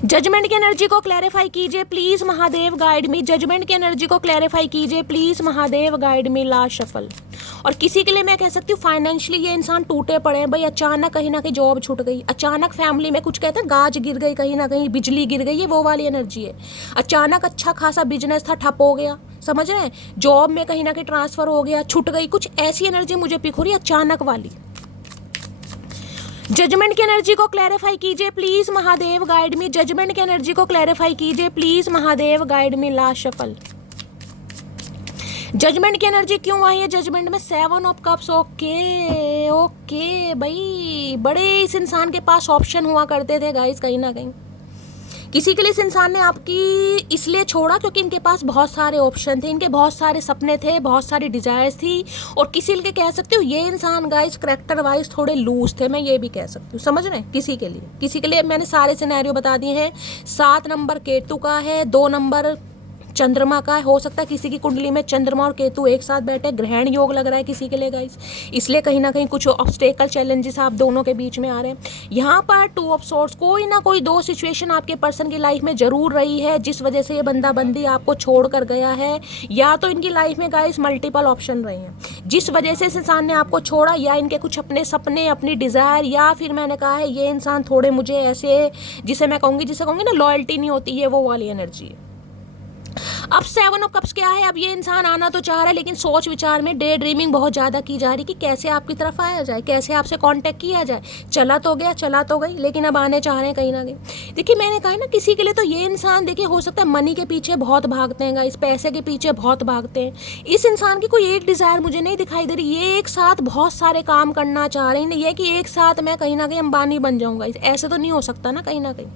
जजमेंट की एनर्जी को क्लैरिफाई कीजिए please Mahadev guide me. Judgement की एनर्जी को क्लैरिफाई कीजिए please Mahadev guide me. Last shuffle. और किसी के लिए मैं कह सकती हूँ फाइनेंशियली ये इंसान टूटे पड़े हैं भाई, अचानक कहीं ना कहीं जॉब छूट गई, अचानक फैमिली में कुछ कहते हैं गाज गिर गई, कहीं ना कहीं बिजली गिर गई, ये वो वाली एनर्जी है। अचानक अच्छा खासा बिजनेस था ठप हो गया, समझ रहे हैं, जॉब में कहीं ना कहीं ट्रांसफर हो गया, छूट गई, कुछ ऐसी एनर्जी मुझे पिक हो रही है अचानक वाली। जजमेंट की एनर्जी को क्लैरिफाई कीजिए please Mahadev guide me. Judgement की एनर्जी को क्लैरिफाई कीजिए please Mahadev guide me. Last shuffle. Judgement की एनर्जी क्यों आई है जजमेंट में? 7 ऑफ कप्स। ओके ओके भाई, बड़े इस इंसान के पास ऑप्शन हुआ करते थे गाइस, कहीं ना कहीं किसी के लिए इस इंसान ने आपकी इसलिए छोड़ा क्योंकि इनके पास बहुत सारे ऑप्शन थे, इनके बहुत सारे सपने थे, बहुत सारी डिजायर्स थी, और किसी के लिए कह सकते हो ये इंसान गाइस करेक्टर वाइज थोड़े लूज थे, मैं ये भी कह सकती हूँ, समझ रहे हैं। किसी के लिए मैंने सारे सिनेरियो बता दिए हैं। 7 नंबर केतु का है, 2 नंबर चंद्रमा का है, हो सकता है किसी की कुंडली में चंद्रमा और केतु एक साथ बैठे, ग्रहण योग लग रहा है किसी के लिए गाइस, इसलिए कहीं ना कहीं कुछ ऑब्स्टेकल चैलेंजेस आप दोनों के बीच में आ रहे हैं। यहाँ पर 2 ऑफ सोर्ट्स, कोई ना कोई 2 सिचुएशन आपके पर्सन की लाइफ में जरूर रही है जिस वजह से ये बंदा बंदी आपको छोड़ कर गया है, या तो इनकी लाइफ में गाइस मल्टीपल ऑप्शन रहे हैं जिस वजह से इस इंसान ने आपको छोड़ा, या इनके कुछ अपने सपने, अपनी डिजायर, या फिर मैंने कहा है ये इंसान थोड़े मुझे ऐसे जिसे कहूँगी ना लॉयल्टी नहीं होती है, वो वाली एनर्जी है। अब 7 ऑफ कप्स क्या है, अब ये इंसान आना तो चाह रहा है लेकिन सोच विचार में डे ड्रीमिंग बहुत ज़्यादा की जा रही कि कैसे आपकी तरफ आया जाए, कैसे आपसे कांटेक्ट किया जाए। चला तो गया, चला तो गई, लेकिन अब आने चाह रहे हैं कहीं ना कहीं। देखिए मैंने कहा ना, किसी के लिए तो ये इंसान देखिए हो सकता है मनी के पीछे बहुत भागते हैं, इस पैसे के पीछे बहुत भागते हैं। इस इंसान की कोई एक डिज़ायर मुझे नहीं दिखाई दे रही, ये एक साथ बहुत सारे काम करना चाह रहे हैं, ये कि एक साथ मैं कहीं ना कहीं अंबानी बन जाऊँगा, ऐसे तो नहीं हो सकता ना। कहीं ना कहीं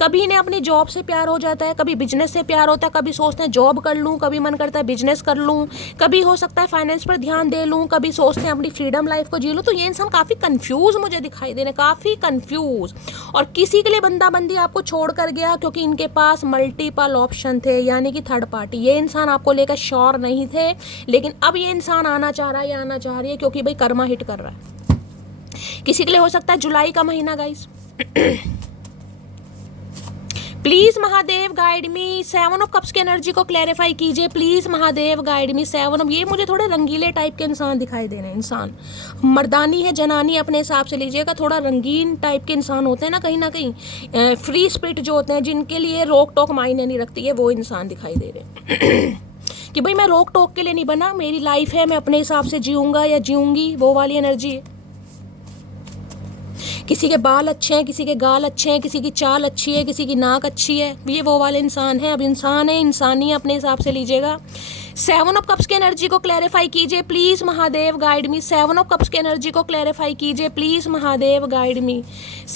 कभी इन्हें अपनी जॉब से प्यार हो जाता है, कभी बिजनेस से प्यार होता है, कभी सोचते हैं जॉब कर लूँ, कभी मन करता है बिजनेस कर लूँ, कभी हो सकता है फाइनेंस पर ध्यान दे लूँ, कभी सोचते हैं अपनी फ्रीडम लाइफ को जी लूँ। तो ये इंसान काफ़ी कंफ्यूज मुझे दिखाई दे रहे हैं, काफ़ी कंफ्यूज। और किसी के लिए बंदा बंदी आपको छोड़ कर गया क्योंकि इनके पास मल्टीपल ऑप्शन थे, यानी कि थर्ड पार्टी। ये इंसान आपको लेकर श्योर नहीं थे, लेकिन अब ये इंसान आना चाह रहा है या आना चाह रही है क्योंकि भाई कर्मा हिट कर रहा है। किसी के लिए हो सकता है जुलाई का महीना guys. Please Mahadev guide me, 7 of cups की एनर्जी को क्लैरिफाई कीजिए please Mahadev guide me. 7 of, ये मुझे थोड़े रंगीले टाइप के इंसान दिखाई दे रहे हैं। इंसान मर्दानी है जनानी अपने हिसाब से लीजिएगा, थोड़ा रंगीन टाइप के इंसान होते हैं ना कहीं फ्री स्पिरिट जो होते हैं, जिनके लिए रोक टोक मायने नहीं रखती है, वो इंसान दिखाई दे रहे हैं। कि भाई मैं रोक टोक के लिए नहीं बना, मेरी लाइफ है, मैं अपने हिसाब से जीऊँगा या जीऊँगी, वो वाली एनर्जी है। किसी के बाल अच्छे हैं, किसी के गाल अच्छे हैं, किसी की चाल अच्छी है, किसी की नाक अच्छी है, ये वो वाले इंसान है। अब इंसान है, इंसानी अपने हिसाब से लीजिएगा। 7 ऑफ कप्स की एनर्जी को क्लैरिफाई कीजिए please Mahadev guide me. 7 of cups की एनर्जी को क्लैरिफाई कीजिए प्लीज महादेव गाइड मी।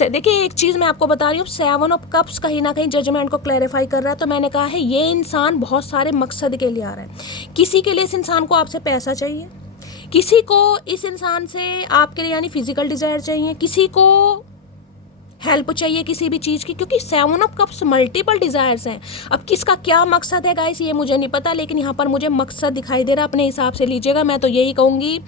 देखिए एक चीज़ मैं आपको बता रही हूँ, 7 ऑफ कप्स कहीं ना कहीं जजमेंट को क्लैरिफाई कर रहा है। तो मैंने कहा है ये इंसान बहुत सारे मकसद के लिए आ रहा है। किसी के लिए इस इंसान को आपसे पैसा चाहिए, किसी को इस इंसान से आपके लिए यानी फिजिकल डिज़ायर चाहिए, किसी को हेल्प चाहिए किसी भी चीज़ की, क्योंकि 7 ऑफ कप्स मल्टीपल डिज़ायर्स हैं। अब किसका क्या मकसद है गाइस ये मुझे नहीं पता, लेकिन यहाँ पर मुझे मकसद दिखाई दे रहा है, अपने हिसाब से लीजिएगा। मैं तो यही कहूँगी,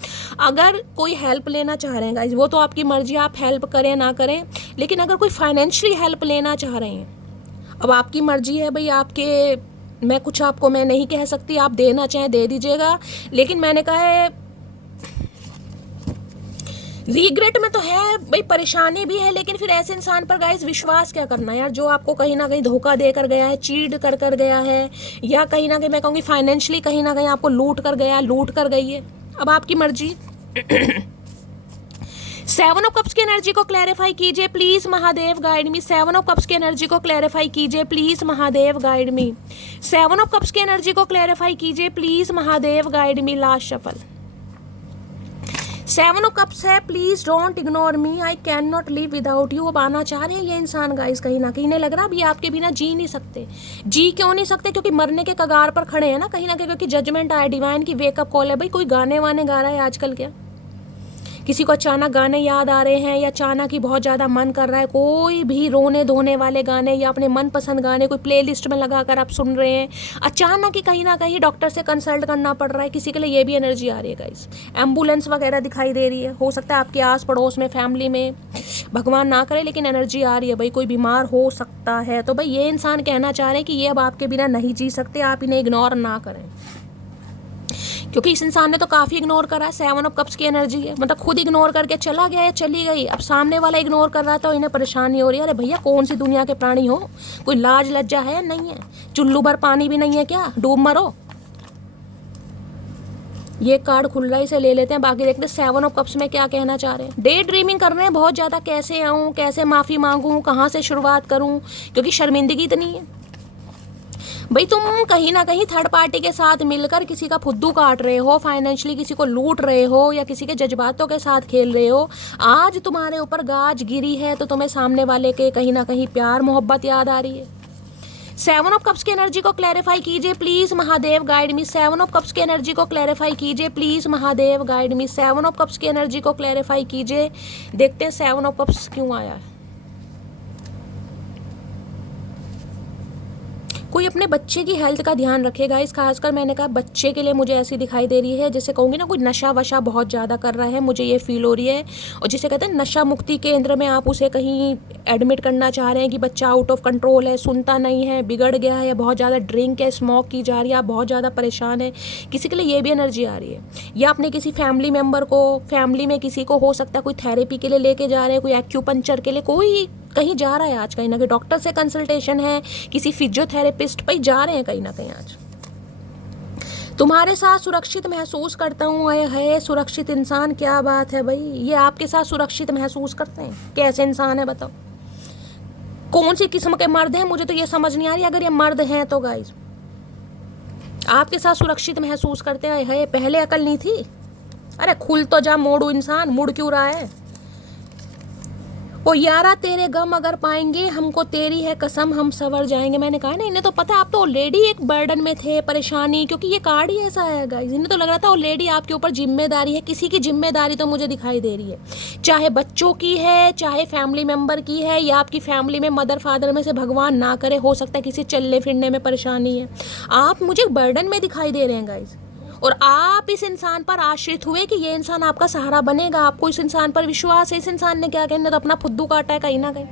अगर कोई हेल्प लेना चाह रहे हैं गाइस, वो तो आपकी मर्जी, आप हेल्प करें ना करें, लेकिन अगर कोई फाइनेंशियली हेल्प लेना चाह रहे हैं, अब आपकी मर्जी है भाई, आपके मैं कुछ आपको मैं नहीं कह सकती, आप देना चाहें दे दीजिएगा। लेकिन मैंने कहा है रिग्रेट में तो है भाई, परेशानी भी है, लेकिन फिर ऐसे इंसान पर गाइस विश्वास क्या करना यार, जो आपको कहीं ना कहीं धोखा देकर गया है, चीट कर गया है, या कहीं ना कहीं मैं कहूँगी फाइनेंशियली कहीं ना कहीं आपको लूट कर गया, लूट कर गई है। अब आपकी मर्जी। 7 ऑफ कप्स की एनर्जी को क्लैरिफाई कीजिए please Mahadev guide me. 7 of cups की एनर्जी को क्लैरिफाई कीजिए please Mahadev guide me. 7 of cups की एनर्जी को क्लैरिफाई कीजिए please Mahadev guide me. Last shuffle 7 of cups है, please don't ignore me, I can not live without you. अब आना चाह रहे हैं ये इंसान गाइस, कहीं ना कहीं इन्हें लग रहा है अब ये आपके बिना जी नहीं सकते। जी क्यों नहीं सकते, क्योंकि मरने के कगार पर खड़े हैं ना कहीं ना कहीं, क्योंकि जजमेंट आया, डिवाइन की वेकअप कॉल है। भाई कोई गाने वाने गा रहा है आजकल क्या, किसी को अचानक गाने याद आ रहे हैं, या अचानक ही बहुत ज़्यादा मन कर रहा है, कोई भी रोने धोने वाले गाने या अपने मनपसंद गाने कोई प्लेलिस्ट में लगाकर आप सुन रहे हैं, अचानक ही कहीं ना कहीं डॉक्टर से कंसल्ट करना पड़ रहा है, किसी के लिए ये भी एनर्जी आ रही है गाइस। एम्बुलेंस वगैरह दिखाई दे रही है, हो सकता है आपके आस पड़ोस में, फैमिली में, भगवान ना करे लेकिन एनर्जी आ रही है भाई, कोई बीमार हो सकता है। तो भाई ये इंसान कहना चाह रहे हैं कि ये अब आपके बिना नहीं जी सकते, आप इन्हें इग्नोर ना करें, क्योंकि इस इंसान ने तो काफ़ी इग्नोर करा। 7 ऑफ कप्स की एनर्जी है, मतलब खुद इग्नोर करके चला गया या चली गई, अब सामने वाला इग्नोर कर रहा था, इन्हें परेशानी हो रही है। अरे भैया कौन सी दुनिया के प्राणी हो, कोई लाज लज्जा है या नहीं है, चुल्लू भर पानी भी नहीं है क्या, डूब मरो। ये कार्ड खुल रहा है, इसे ले लेते हैं, बाकी देखते हैं 7 ऑफ कप्स में क्या कहना चाह रहे हैं। डे ड्रीमिंग कर रहे हैं बहुत ज़्यादा, कैसे आऊँ, कैसे माफ़ी मांगूँ, कहाँ से शुरुआत करूँ, क्योंकि शर्मिंदगी इतनी है भाई। तुम कहीं ना कहीं थर्ड पार्टी के साथ मिलकर किसी का फुद्दू काट रहे हो, फाइनेंशियली किसी को लूट रहे हो, या किसी के जज्बातों के साथ खेल रहे हो। आज तुम्हारे ऊपर गाज गिरी है तो तुम्हें सामने वाले के कहीं ना कहीं प्यार मोहब्बत याद आ रही है। 7 ऑफ कप्स की एनर्जी को क्लैरिफाई कीजिए please Mahadev guide me. 7 of cups की एनर्जी को क्लैरिफाई कीजिए please Mahadev guide me. 7 of cups की एनर्जी को क्लैरिफाई कीजिए, देखते हैं 7 ऑफ कप्स क्यों आया है। कोई अपने बच्चे की हेल्थ का ध्यान रखेगा, इस खासकर मैंने कहा बच्चे के लिए मुझे ऐसी दिखाई दे रही है, जैसे कहूँगी ना कोई नशा वशा बहुत ज़्यादा कर रहा है, मुझे ये फील हो रही है। और जिसे कहते हैं नशा मुक्ति केंद्र में आप उसे कहीं एडमिट करना चाह रहे हैं कि बच्चा आउट ऑफ कंट्रोल है, सुनता नहीं है, बिगड़ गया है, बहुत ज़्यादा ड्रिंक है, स्मोक की जा रही है, आप बहुत ज़्यादा परेशान है, किसी के लिए ये भी एनर्जी आ रही है। या अपने किसी फैमिली मेम्बर को, फैमिली में किसी को हो सकता है कोई थेरेपी के लिए लेके जा रहे हैं, कोई एक्यूपंक्चर के लिए, कोई कहीं जा रहा है आज, कहीं ना कहीं डॉक्टर से कंसल्टेशन है, किसी फिजियोथेरेपिस्ट पे जा रहे हैं कहीं ना कहीं आज। तुम्हारे साथ सुरक्षित महसूस करता हूँ। है सुरक्षित इंसान, क्या बात है भाई, ये आपके साथ सुरक्षित महसूस करते हैं? कैसे इंसान है बताओ? कौन सी किस्म के मर्द हैं, मुझे तो ये समझ नहीं आ रही। अगर ये मर्द हैं तो गाइस आपके साथ सुरक्षित महसूस करते हैं, है पहले अकल नहीं थी? अरे खुल तो जा मोड़ू इंसान, मुड़ क्यों रहा है? ओ यारा तेरे गम अगर पाएंगे, हमको तेरी है कसम हम सवर जाएंगे। मैंने कहा ना, इन्हें तो पता है आप तो ऑलरेडी एक बर्डन में थे, परेशानी, क्योंकि ये कार्ड ही ऐसा है गाइस। इन्हें तो लग रहा था ऑलरेडी आपके ऊपर जिम्मेदारी है। किसी की जिम्मेदारी तो मुझे दिखाई दे रही है, चाहे बच्चों की है, चाहे फैमिली मेम्बर की है, या आपकी फैमिली में मदर फादर में से भगवान ना करे हो सकता है किसी चलने फिरने में परेशानी है। आप मुझे बर्डन में दिखाई दे रहे हैं गाइस, और आप इस इंसान पर आश्रित हुए कि ये इंसान आपका सहारा बनेगा। आपको इस इंसान पर विश्वास है। इस इंसान ने क्या कहना, तो अपना फुद्दू काटा है कहीं ना कहीं।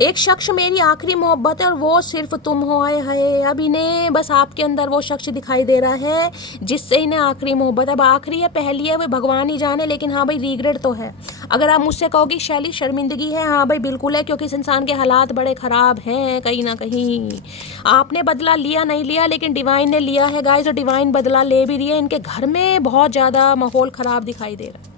एक शख्स मेरी आखिरी मोहब्बत है और वो सिर्फ तुम हो। आए है, अब इन्हें बस आपके अंदर वो शख्स दिखाई दे रहा है जिससे इन्हें आखिरी मोहब्बत। अब आखिरी है पहली है वो भगवान ही जाने, लेकिन हाँ भाई रिग्रेट तो है। अगर आप मुझसे कहोगे शैली शर्मिंदगी है, हाँ भाई बिल्कुल है, क्योंकि इस इंसान के हालात बड़े ख़राब हैं कहीं ना कहीं। आपने बदला लिया नहीं लिया, लेकिन डिवाइन ने लिया है गाइस, और डिवाइन बदला ले भी रही है। इनके घर में बहुत ज़्यादा माहौल ख़राब दिखाई दे रहा है।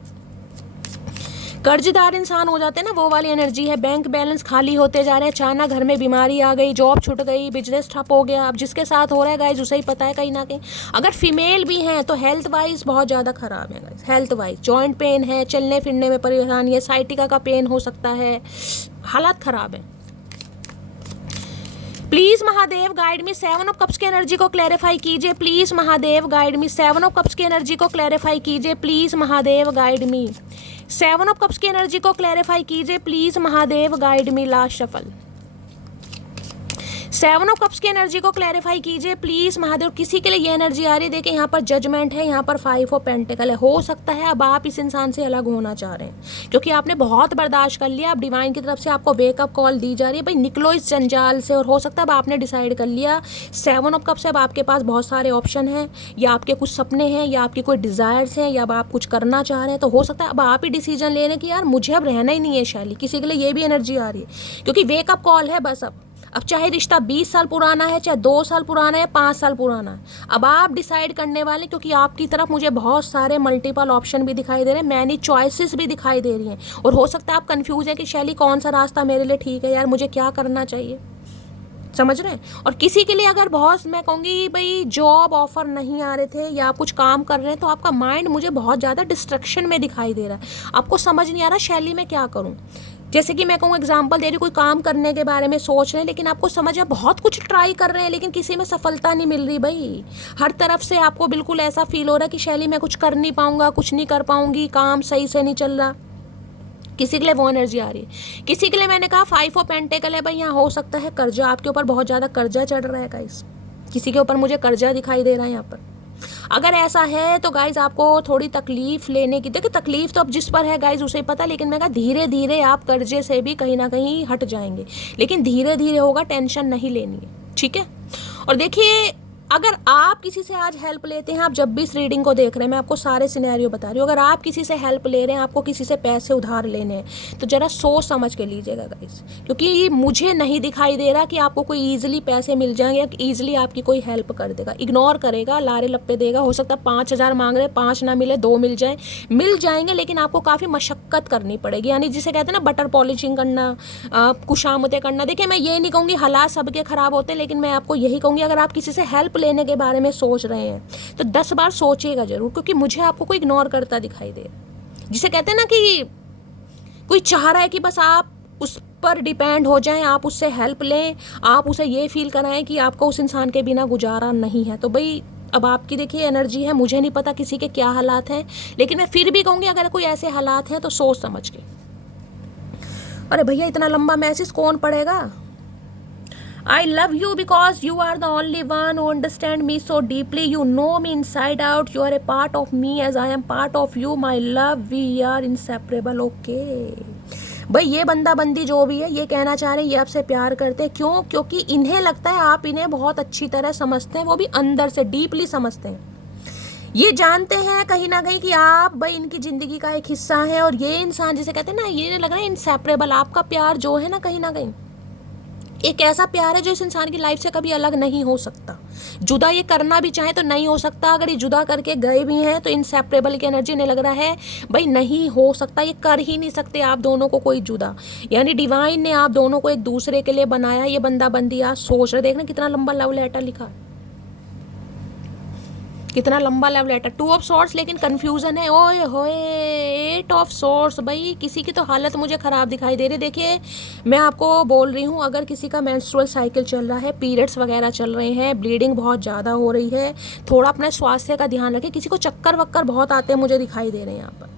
कर्जदार इंसान हो जाते हैं ना, वो वाली एनर्जी है। बैंक बैलेंस खाली होते जा रहे हैं, अचानक घर में बीमारी आ गई, जॉब छूट गई, बिजनेस ठप हो गया। अब जिसके साथ हो रहा है गाइज उसे ही पता है कहीं ना कहीं। अगर फीमेल भी हैं तो हेल्थ वाइज बहुत ज़्यादा ख़राब है guys. Health wise joint pain है, चलने फिरने में परेशानी है, साइटिका का पेन हो सकता है, हालात ख़राब है। Please Mahadev guide me 7 of cups की एनर्जी को क्लैरिफाई कीजिए। Please Mahadev guide me 7 of cups की एनर्जी को क्लैरिफाई कीजिए। Please Mahadev guide me 7 of cups की एनर्जी को क्लैरिफाई कीजिए। Please Mahadev guide me. Last shuffle 7 of cups की एनर्जी को क्लैरिफाई कीजिए प्लीज़ महादेव। किसी के लिए ये एनर्जी आ रही है, देखिए यहाँ पर जजमेंट है, यहाँ पर 5 ऑफ पेंटिकल है। हो सकता है अब आप इस इंसान से अलग होना चाह रहे हैं क्योंकि आपने बहुत बर्दाश्त कर लिया। अब डिवाइन की तरफ से आपको वेकअप कॉल दी जा रही है, भाई निकलो इस जंजाल से। और हो सकता है अब आपने डिसाइड कर लिया 7 ऑफ कप्स से अब आपके पास बहुत सारे ऑप्शन हैं, या आपके कुछ सपने हैं, या आपके कोई डिज़ायर्स हैं, या अब आप कुछ करना चाह रहे हैं। तो हो सकता है अब आप ही डिसीजन ले रहे हैं कि यार मुझे अब रहना ही नहीं है शैली। किसी के लिए ये भी एनर्जी आ रही है क्योंकि वेकअप कॉल है बस। अब चाहे रिश्ता 20 साल पुराना है, चाहे 2 साल पुराना है, 5 साल पुराना है, अब आप डिसाइड करने वाले, क्योंकि आपकी तरफ मुझे बहुत सारे मल्टीपल ऑप्शन भी दिखाई दे रहे हैं, मैनी चॉइसेस भी दिखाई दे रही हैं। और हो सकता है आप कंफ्यूज हैं कि शैली कौन सा रास्ता मेरे लिए ठीक है, यार मुझे क्या करना चाहिए, समझ रहे हैं। और किसी के लिए अगर बहुत, मैं कहूँगी भाई जॉब ऑफर नहीं आ रहे थे या आप कुछ काम कर रहे हैं, तो आपका माइंड मुझे बहुत ज़्यादा डिस्ट्रक्शन में दिखाई दे रहा है। आपको समझ नहीं आ रहा शैली मैं क्या करूँ। जैसे कि मैं कहूँ एग्जांपल दे रही, कोई काम करने के बारे में सोच रहे हैं, लेकिन आपको समझ है बहुत कुछ ट्राई कर रहे हैं, लेकिन किसी में सफलता नहीं मिल रही भाई। हर तरफ से आपको बिल्कुल ऐसा फील हो रहा है कि शैली मैं कुछ कर नहीं पाऊँगा, कुछ नहीं कर पाऊँगी, काम सही से नहीं चल रहा। किसी के लिए वो एनर्जी आ रही है। किसी के लिए मैंने कहा 5 ऑफ पेंटिकल है भाई, यहाँ हो सकता है कर्जा, आपके ऊपर बहुत ज़्यादा कर्जा चढ़ रहा है गाइस। किसी के ऊपर मुझे कर्जा दिखाई दे रहा है यहाँ पर। अगर ऐसा है तो गाइज आपको थोड़ी तकलीफ लेने की, देखिए तकलीफ तो अब जिस पर है गाइज उसे पता, लेकिन मैं कहा धीरे धीरे आप कर्जे से भी कहीं ना कहीं हट जाएंगे, लेकिन धीरे धीरे होगा, टेंशन नहीं लेनी है, ठीक है। और देखिए अगर आप किसी से आज हेल्प लेते हैं, आप जब भी इस रीडिंग को देख रहे हैं, मैं आपको सारे सिनेरियो बता रही हूँ, अगर आप किसी से हेल्प ले रहे हैं, आपको किसी से पैसे उधार लेने हैं, तो ज़रा सोच समझ के लीजिएगा गाइस, क्योंकि मुझे नहीं दिखाई दे रहा कि आपको कोई ईजिली पैसे मिल जाएंगे या ईजिली आपकी कोई हेल्प कर देगा। इग्नोर करेगा, लारे लप्पे देगा। हो सकता है 5,000 मांग रहे, 5 ना मिले, 2 मिल जाए, मिल जाएंगे, लेकिन आपको काफ़ी मशक्क़त करनी पड़ेगी। यानी जिसे कहते हैं ना बटर पॉलिशिंग करना, खुशामतें करना। देखिए मैं ये नहीं कहूँगी हालात सबके ख़राब होते हैं, लेकिन मैं आपको यही कहूँगी अगर आप किसी से हेल्प लेने के बारे में सोच रहे हैं तो 10 बार सोचिएगा जरूर, क्योंकि मुझे आपको कोई इग्नोर करता दिखाई दे रहा है। जिसे कहते हैं ना कि कोई चाह रहा है कि बस आप उस पर डिपेंड हो जाएं, आप उससे हेल्प लें, आप उसे ये फील कराएं कि आपको उस इंसान के बिना गुजारा नहीं है। तो भाई अब आपकी देखिए एनर्जी है, मुझे नहीं पता किसी के क्या हालात हैं, लेकिन मैं फिर भी कहूँगी अगर कोई ऐसे हालात हैं तो सोच समझ के। अरे भैया इतना लंबा मैसेज कौन पढ़ेगा। I love you because you are the only one who understand me so deeply. You know me inside out. You are a part of me as I am part of you. My love, we are inseparable. Okay. भाई ये बंदा बंदी जो भी है ये कहना चाह रहे हैं ये आपसे प्यार करते हैं। क्यों? क्योंकि इन्हें लगता है आप इन्हें बहुत अच्छी तरह समझते हैं, वो भी अंदर से डीपली समझते हैं। ये जानते हैं कहीं ना कहीं कि आप भाई इनकी ज़िंदगी का एक हिस्सा है, और ये इंसान जिसे कहते हैं ना, ये लग रहा है इनसेपरेबल। आपका प्यार जो है ना कहीं एक ऐसा प्यार है जो इस इंसान की लाइफ से कभी अलग नहीं हो सकता। जुदा ये करना भी चाहे तो नहीं हो सकता। अगर ये जुदा करके गए भी हैं तो इनसेपरेबल की एनर्जी नहीं लग रहा है भाई, नहीं हो सकता, ये कर ही नहीं सकते आप दोनों को कोई जुदा। यानी डिवाइन ने आप दोनों को एक दूसरे के लिए बनाया। ये बंदा बंदी आज सोच रहे, देखना कितना लंबा लव लेटर लिखा है, कितना लंबा लव लेटर। 2 ऑफ सॉर्ड्स, लेकिन कंफ्यूजन है। ओए होए 8 ऑफ सॉर्ड्स। भाई किसी की तो हालत मुझे ख़राब दिखाई दे रही। देखिए मैं आपको बोल रही हूँ, अगर किसी का मेंस्ट्रुअल साइकिल चल रहा है, पीरियड्स वगैरह चल रहे हैं, ब्लीडिंग बहुत ज़्यादा हो रही है, थोड़ा अपने स्वास्थ्य का ध्यान रखें। किसी को चक्कर वक्कर बहुत आते हैं मुझे दिखाई दे रहे हैं यहाँ पर।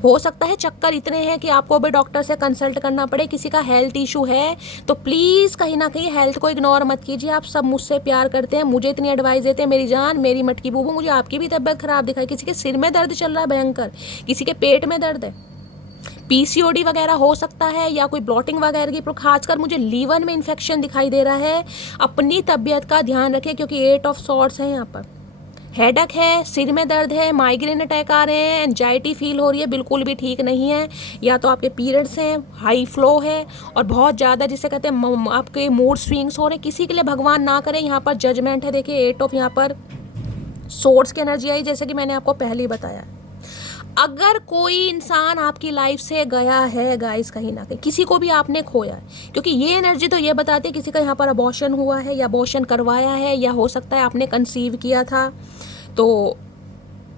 हो सकता है चक्कर इतने हैं कि आपको अभी डॉक्टर से कंसल्ट करना पड़े। किसी का हेल्थ इशू है तो प्लीज़ कहीं ना कहीं हेल्थ को इग्नोर मत कीजिए। आप सब मुझसे प्यार करते हैं, मुझे इतनी एडवाइस देते हैं, मेरी जान, मेरी मटकी बूबू, मुझे आपकी भी तबीयत खराब दिखाई। किसी के सिर में दर्द चल रहा है भयंकर, किसी के पेट में दर्द है, पीसीओडी वगैरह हो सकता है, या कोई ब्लॉटिंग वगैरह की, खासकर मुझे लीवर में इन्फेक्शन दिखाई दे रहा है। अपनी तबीयत का ध्यान रखें क्योंकि 8 ऑफ सॉर्ड्स हैं यहाँ पर। हेडक है, सिर में दर्द है, माइग्रेन अटैक आ रहे हैं, एंजाइटी फील हो रही है, बिल्कुल भी ठीक नहीं है। या तो आपके पीरियड्स हैं, हाई फ्लो है और बहुत ज़्यादा जिसे कहते हैं आपके मूड स्विंग्स हो रहे हैं। किसी के लिए भगवान ना करें, यहाँ पर जजमेंट है। देखिए 8 ऑफ यहाँ पर सोर्स की एनर्जी आई, जैसे कि मैंने आपको पहले ही बताया। अगर कोई इंसान आपकी लाइफ से गया है गाइस, कहीं ना कहीं किसी को भी आपने खोया है, क्योंकि ये एनर्जी तो ये बताती है किसी का यहाँ पर अबॉर्शन हुआ है या अबॉर्शन करवाया है, या हो सकता है आपने कंसीव किया था। तो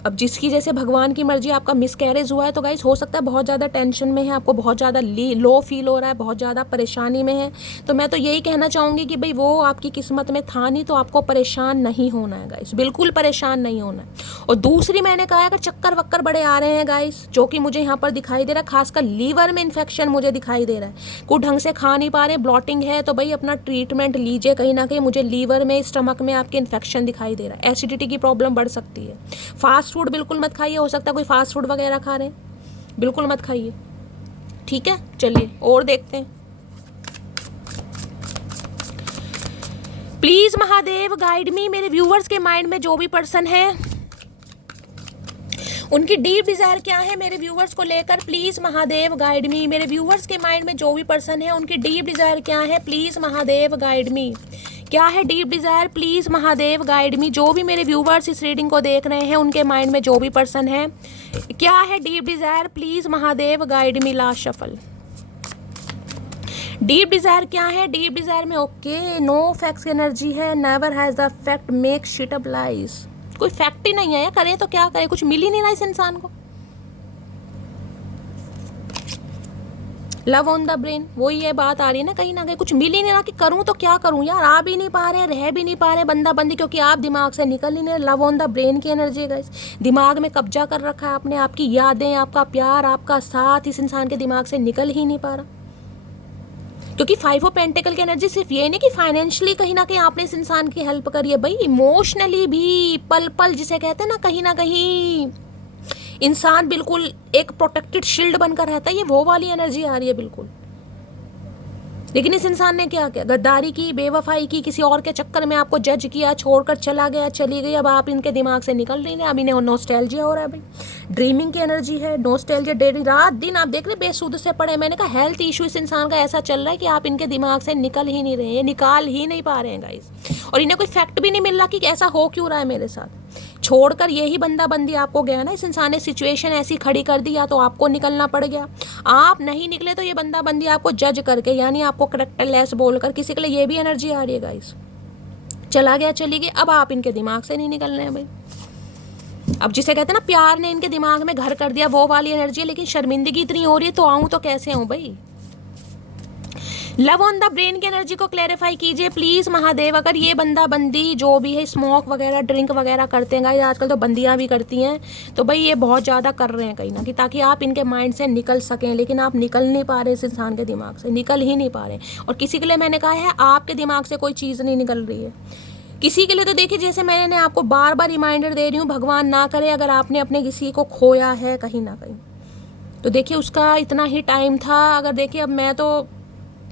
अब जिसकी जैसे भगवान की मर्जी, आपका मिसकैरेज हुआ है तो गाइस हो सकता है बहुत ज़्यादा टेंशन में है, आपको बहुत ज़्यादा लो फील हो रहा है, बहुत ज़्यादा परेशानी में है। तो मैं तो यही कहना चाहूँगी कि भाई वो आपकी किस्मत में था नहीं, तो आपको परेशान नहीं होना है गाइस, बिल्कुल परेशान नहीं होना है। और दूसरी मैंने कहा अगर चक्कर वक्कर बड़े आ रहे हैं गाइस, जो कि मुझे यहाँ पर दिखाई दे रहा है, खासकर लीवर में इन्फेक्शन मुझे दिखाई दे रहा है, कुछ ढंग से खा नहीं पा रहे, ब्लॉटिंग है, तो भाई अपना ट्रीटमेंट लीजिए। कहीं ना कहीं मुझे लीवर में, स्टमक में आपके इन्फेक्शन दिखाई दे रहा है, एसिडिटी की प्रॉब्लम बढ़ सकती है। फास्ट फूड बिल्कुल मत खाइए, हो सकता है कोई फास्ट फूड वगैरह खा रहे हैं, बिल्कुल मत खाइए, ठीक है। चलिए और देखते हैं। प्लीज महादेव गाइड मी। मेरे व्यूवर्स के माइंड में जो भी पर्सन है उनकी डीप डिजायर क्या है मेरे व्यूवर्स को लेकर, प्लीज महादेव गाइड मी। मेरे व्यूवर्स के माइंड में जो भी पर्सन है उनकी डीप डिजायर क्या है, प्लीज महादेव गाइड मी। क्या है deep Dzire, please Mahadev guide मी। जो भी मेरे व्यूवर्स इस रीडिंग को देख रहे हैं उनके माइंड में जो भी पर्सन है, क्या है deep Dzire, please Mahadev guide me. Last shuffle. Deep Dzire क्या है, डीप डिजायर में ओके नो फैक्ट्स एनर्जी है, never has the fact make shit up lies. कोई फैक्ट ही नहीं है, करें तो क्या करें, कुछ मिल ही नहीं रहा इस इंसान को। लव ऑन द ब्रेन, वही ये बात आ रही है ना, कहीं ना कहीं कुछ मिल ही नहीं रहा कि करूं तो क्या करूं यार। आ भी नहीं पा रहे, रह भी नहीं पा रहे बंदा बंदी, क्योंकि आप दिमाग से निकल ही नहीं। लव ऑन द ब्रेन की एनर्जी गाइस, दिमाग में कब्जा कर रखा है आपने, आपकी यादें, आपका प्यार, आपका साथ इस इंसान के दिमाग से निकल ही नहीं पा रहा। क्योंकि 5 ऑफ पेंटिकल की एनर्जी सिर्फ ये नहीं कि फाइनेंशियली कहीं ना कहीं आपने इस इंसान की हेल्प करी है, भाई इमोशनली भी, पल पल जिसे कहते हैं ना कहीं इंसान बिल्कुल एक प्रोटेक्टेड शील्ड बनकर रहता है। ये वो वाली एनर्जी आ रही है बिल्कुल। लेकिन इस इंसान ने क्या किया, गद्दारी की, बेवफाई की, किसी और के चक्कर में आपको जज किया, छोड़कर चला गया, चली गई। अब आप इनके दिमाग से निकल रही हैं, अब इन्हें नॉस्टैल्जिया हो रहा है भाई। ड्रीमिंग की एनर्जी है, नॉस्टैल्जिया, डेली रात दिन आप देख रहे बेसुध से पड़े। मैंने कहा हेल्थ इशू इस इंसान का ऐसा चल रहा है कि आप इनके दिमाग से निकल ही नहीं रहे हैं, निकाल ही नहीं पा रहे हैं गाइस। और इन्हें कोई फैक्ट भी नहीं मिल रहा कि ऐसा हो क्यों रहा है मेरे साथ। छोड़कर यही बंदा बंदी आपको गया ना, इस इंसान ने सिचुएशन ऐसी खड़ी कर दी, या तो आपको निकलना पड़ गया, आप नहीं निकले तो ये बंदा बंदी आपको जज करके, यानी आपको करेक्टरलेस बोलकर, किसी के लिए ये भी एनर्जी आ रही है गाइस। चला गया, चली गई, अब आप इनके दिमाग से नहीं निकल रहे हैं भाई। अब जिसे कहते हैं ना प्यार ने इनके दिमाग में घर कर दिया, वो वाली एनर्जी है। लेकिन शर्मिंदगी इतनी हो रही है तो आऊँ तो कैसे आऊँ भाई। लव ऑन द ब्रेन की एनर्जी को क्लैरिफाई कीजिए प्लीज महादेव। अगर ये बंदा बंदी जो भी है स्मोक वगैरह, ड्रिंक वगैरह करते हैं, आजकल तो बंदियां भी करती हैं, तो भाई ये बहुत ज़्यादा कर रहे हैं कहीं ना कहीं, ताकि आप इनके माइंड से निकल सकें। लेकिन आप निकल नहीं पा रहे इस इंसान के दिमाग से, निकल ही नहीं पा रहे। और किसी के लिए मैंने कहा है आपके दिमाग से कोई चीज़ नहीं निकल रही है। किसी के लिए तो देखिए, जैसे मैंने आपको बार बार रिमाइंडर दे रही हूँ, भगवान ना करे अगर आपने अपने किसी को खोया है कहीं ना कहीं, तो देखिए उसका इतना ही टाइम था। अगर देखिए अब मैं तो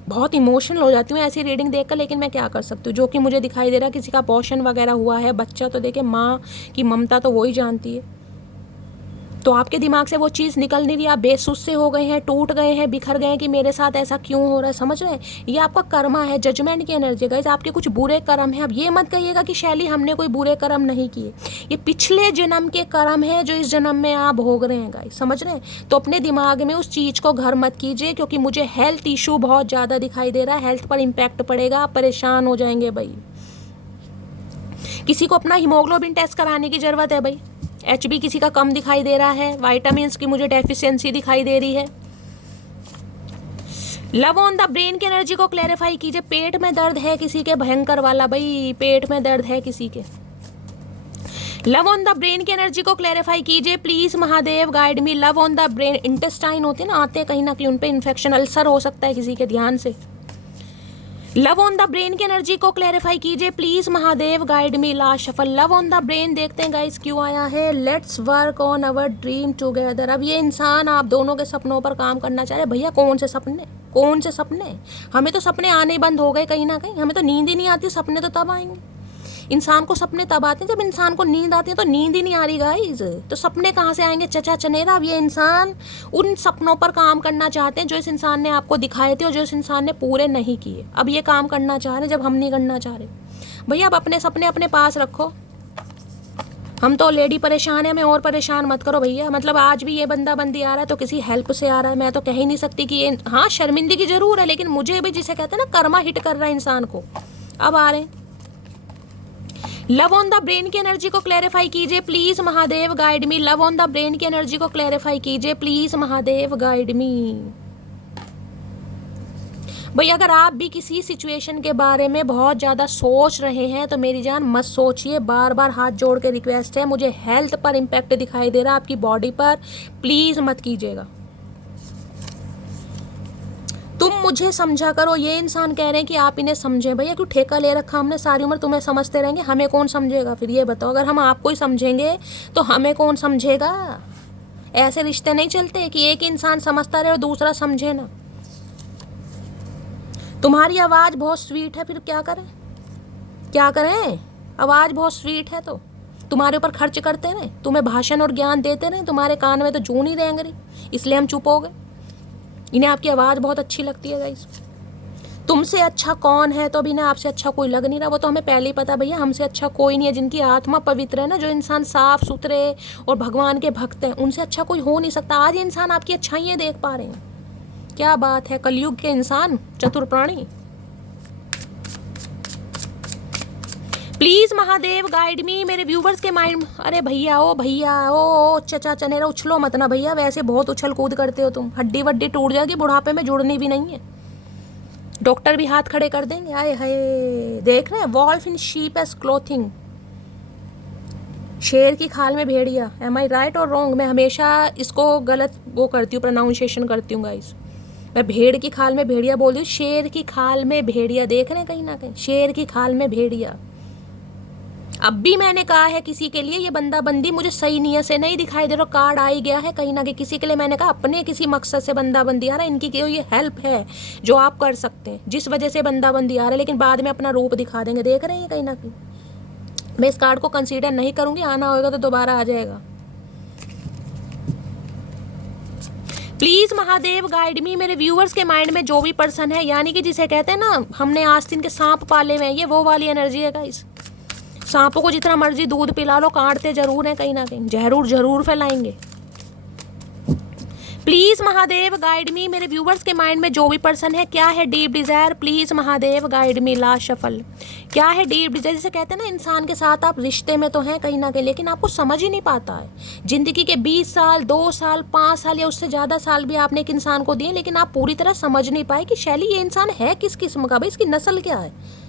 बहुत इमोशनल हो जाती हूँ ऐसी रीडिंग देखकर, लेकिन मैं क्या कर सकती हूँ। जो कि मुझे दिखाई दे रहा है किसी का अबॉर्शन वगैरह हुआ है, बच्चा, तो देखिए माँ की ममता तो वो ही जानती है। तो आपके दिमाग से वो चीज़ निकल नहीं रही, आप बेसुस से हो गए हैं, टूट गए हैं, बिखर गए हैं कि मेरे साथ ऐसा क्यों हो रहा है। समझ रहे हैं, ये आपका कर्मा है, जजमेंट की एनर्जी गाइस, आपके कुछ बुरे कर्म है। अब ये मत कहिएगा कि शैली हमने कोई बुरे कर्म नहीं किए, ये पिछले जन्म के कर्म है जो इस जन्म में आप भोग रहे हैं गाइस। समझ रहे हैं, तो अपने दिमाग में उस चीज़ को घर मत कीजिए, क्योंकि मुझे हेल्थ इशू बहुत ज़्यादा दिखाई दे रहा है, हेल्थ पर इम्पैक्ट पड़ेगा, आप परेशान हो जाएंगे भाई। किसी को अपना हीमोग्लोबिन टेस्ट कराने की ज़रूरत है भाई, HB किसी का कम दिखाई दे रहा है, विटामिन्स की मुझे डेफिशिएंसी दिखाई दे रही है। लव ऑन द ब्रेन की एनर्जी को क्लैरिफाई कीजिए। पेट में दर्द है किसी के, भयंकर वाला भाई, पेट में दर्द है किसी के। लव ऑन द ब्रेन की एनर्जी को क्लैरिफाई कीजिए please Mahadev, guide me. Love on the brain, intestine होते हैं ना, आते हैं कहीं ना कहीं, उन पे इन्फेक्शन, अल्सर हो सकता है किसी के, ध्यान से। लव ऑन द ब्रेन की एनर्जी को क्लैरिफाई कीजिए please Mahadev, guide me. Last shuffle, love on the brain, देखते हैं गाइस क्यों आया है। Let's work on our dream together. अब ये इंसान आप दोनों के सपनों पर काम करना चाह रहे। भैया कौन से सपने, कौन से सपने? हमें तो सपने आने बंद हो गए कहीं ना कहीं, हमें तो नींद ही नहीं आती, सपने तो तब आएंगे। इंसान को सपने तब आते हैं जब इंसान को नींद आती है, तो नींद ही नहीं आ रही गाइस, तो सपने कहाँ से आएंगे चचा चनेरा। अब ये इंसान उन सपनों पर काम करना चाहते हैं जो इस इंसान ने आपको दिखाए थे और जो इस इंसान ने पूरे नहीं किए। अब ये काम करना चाह रहे हैं जब हम नहीं करना चाह रहे। भैया अब अपने सपने अपने पास रखो, हम तो ऑलरेडी परेशान है, हमें और परेशान मत करो भैया। मतलब आज भी ये बंदा बंदी आ रहा है तो किसी हेल्प से आ रहा है, मैं तो कह ही नहीं सकती कि ये, हाँ शर्मिंदगी जरूर है, लेकिन मुझे भी जिसे कहते हैं ना कर्मा हिट कर रहा है इंसान को। अब आ रहे हैं, लव ऑन द ब्रेन की एनर्जी को क्लैरिफाई कीजिए please Mahadev, guide me. Love on the brain की एनर्जी को क्लैरिफाई कीजिए प्लीज महादेव, गाइड मी। भैया अगर आप भी किसी सिचुएशन के बारे में बहुत ज़्यादा सोच रहे हैं तो मेरी जान मत सोचिए, बार बार हाथ जोड़ के रिक्वेस्ट है, मुझे हेल्थ पर इम्पैक्ट दिखाई दे रहा है आपकी बॉडी पर, प्लीज़ मत कीजिएगा। तुम मुझे समझा करो, ये इंसान कह रहे हैं कि आप इन्हें समझें। भैया क्यों ठेका ले रखा हमने, सारी उम्र तुम्हें समझते रहेंगे, हमें कौन समझेगा फिर ये बताओ। अगर हम आपको ही समझेंगे तो हमें कौन समझेगा। ऐसे रिश्ते नहीं चलते कि एक इंसान समझता रहे और दूसरा समझे ना। तुम्हारी आवाज़ बहुत स्वीट है, फिर क्या करें, क्या करें। आवाज़ बहुत स्वीट है तो तुम्हारे ऊपर खर्च करते रहे, तुम्हें भाषण और ज्ञान देते रहे, तुम्हारे कान में तो जून ही रेंग रही, इसलिए हम चुप हो गए। इन्हें आपकी आवाज़ बहुत अच्छी लगती है गाइस। तुमसे अच्छा कौन है, तो अब इन्हें आपसे अच्छा कोई लग नहीं रहा, वो तो हमें पहले ही पता भैया, हमसे अच्छा कोई नहीं है। जिनकी आत्मा पवित्र है ना, जो इंसान साफ सुथरे और भगवान के भक्त हैं, उनसे अच्छा कोई हो नहीं सकता। आज ये इंसान आपकी अच्छाइयाँ देख पा रहे हैं, क्या बात है। कलयुग के इंसान, चतुर प्राणी। प्लीज महादेव गाइड मी, मेरे व्यूवर्स के माइंड। अरे भैया ओ चचा चनेरा, उछलो मत ना भैया, वैसे बहुत उछल कूद करते हो तुम, हड्डी वड्डी टूट जाएगी, बुढ़ापे में जुड़नी भी नहीं है, डॉक्टर भी हाथ खड़े कर देंगे। आए हाय, देख रहे हैं, wolf in sheep S clothing, शेर की खाल में भेड़िया। एम आई राइट और रॉन्ग? मैं हमेशा इसको गलत वो करती हूँ, प्रोनाउंसिएशन करती हूँ गाइस। मैं भेड़ की खाल में भेड़िया बोल रही हूँ, शेर की खाल में भेड़िया। देख रहे हैं कहीं ना कहीं, शेर की खाल में भेड़िया। अब भी मैंने कहा है किसी के लिए, ये बंदा बंदी मुझे सही नीयत से नहीं दिखाई दे रहा, कार्ड आ ही गया है कहीं ना कहीं किसी के लिए। मैंने कहा अपने किसी मकसद से बंदा बंदी आ रहा है, इनकी ये हेल्प है जो आप कर सकते हैं, जिस वजह से बंदा बंदी आ रहा है, लेकिन बाद में अपना रूप दिखा देंगे। देख रहे हैं कहीं ना कहीं। मैं इस कार्ड को कंसीडर नहीं करूंगी, आना होगा तो दोबारा आ जाएगा। प्लीज महादेव गाइड मी, मेरे व्यूअर्स के माइंड में जो भी पर्सन है, यानी कि जिसे कहते हैं ना हमने आस्तीन के सांप पाले हुए हैं, ये वो वाली एनर्जी है गाइस। सांपों को जितना मर्जी दूध पिला लो, काटते जरूर हैं कहीं ना कहीं, जरूर फैलाएंगे। प्लीज महादेव गाइड मी, मेरे व्यूवर्स के माइंड में जो भी पर्सन है, क्या है deep Dzire, please Mahadev guide me. Last shuffle, क्या है डीप डिजायर। जैसे कहते हैं ना, इंसान के साथ आप रिश्ते में तो हैं कहीं ना कहीं, लेकिन आपको समझ ही नहीं पाता है। जिंदगी के 20 साल, 2 साल, 5 साल या उससे ज़्यादा साल भी आपने एक इंसान को दिए, लेकिन आप पूरी तरह समझ नहीं पाए कि शैली ये इंसान है किस किस्म का, भाई इसकी नस्ल क्या है,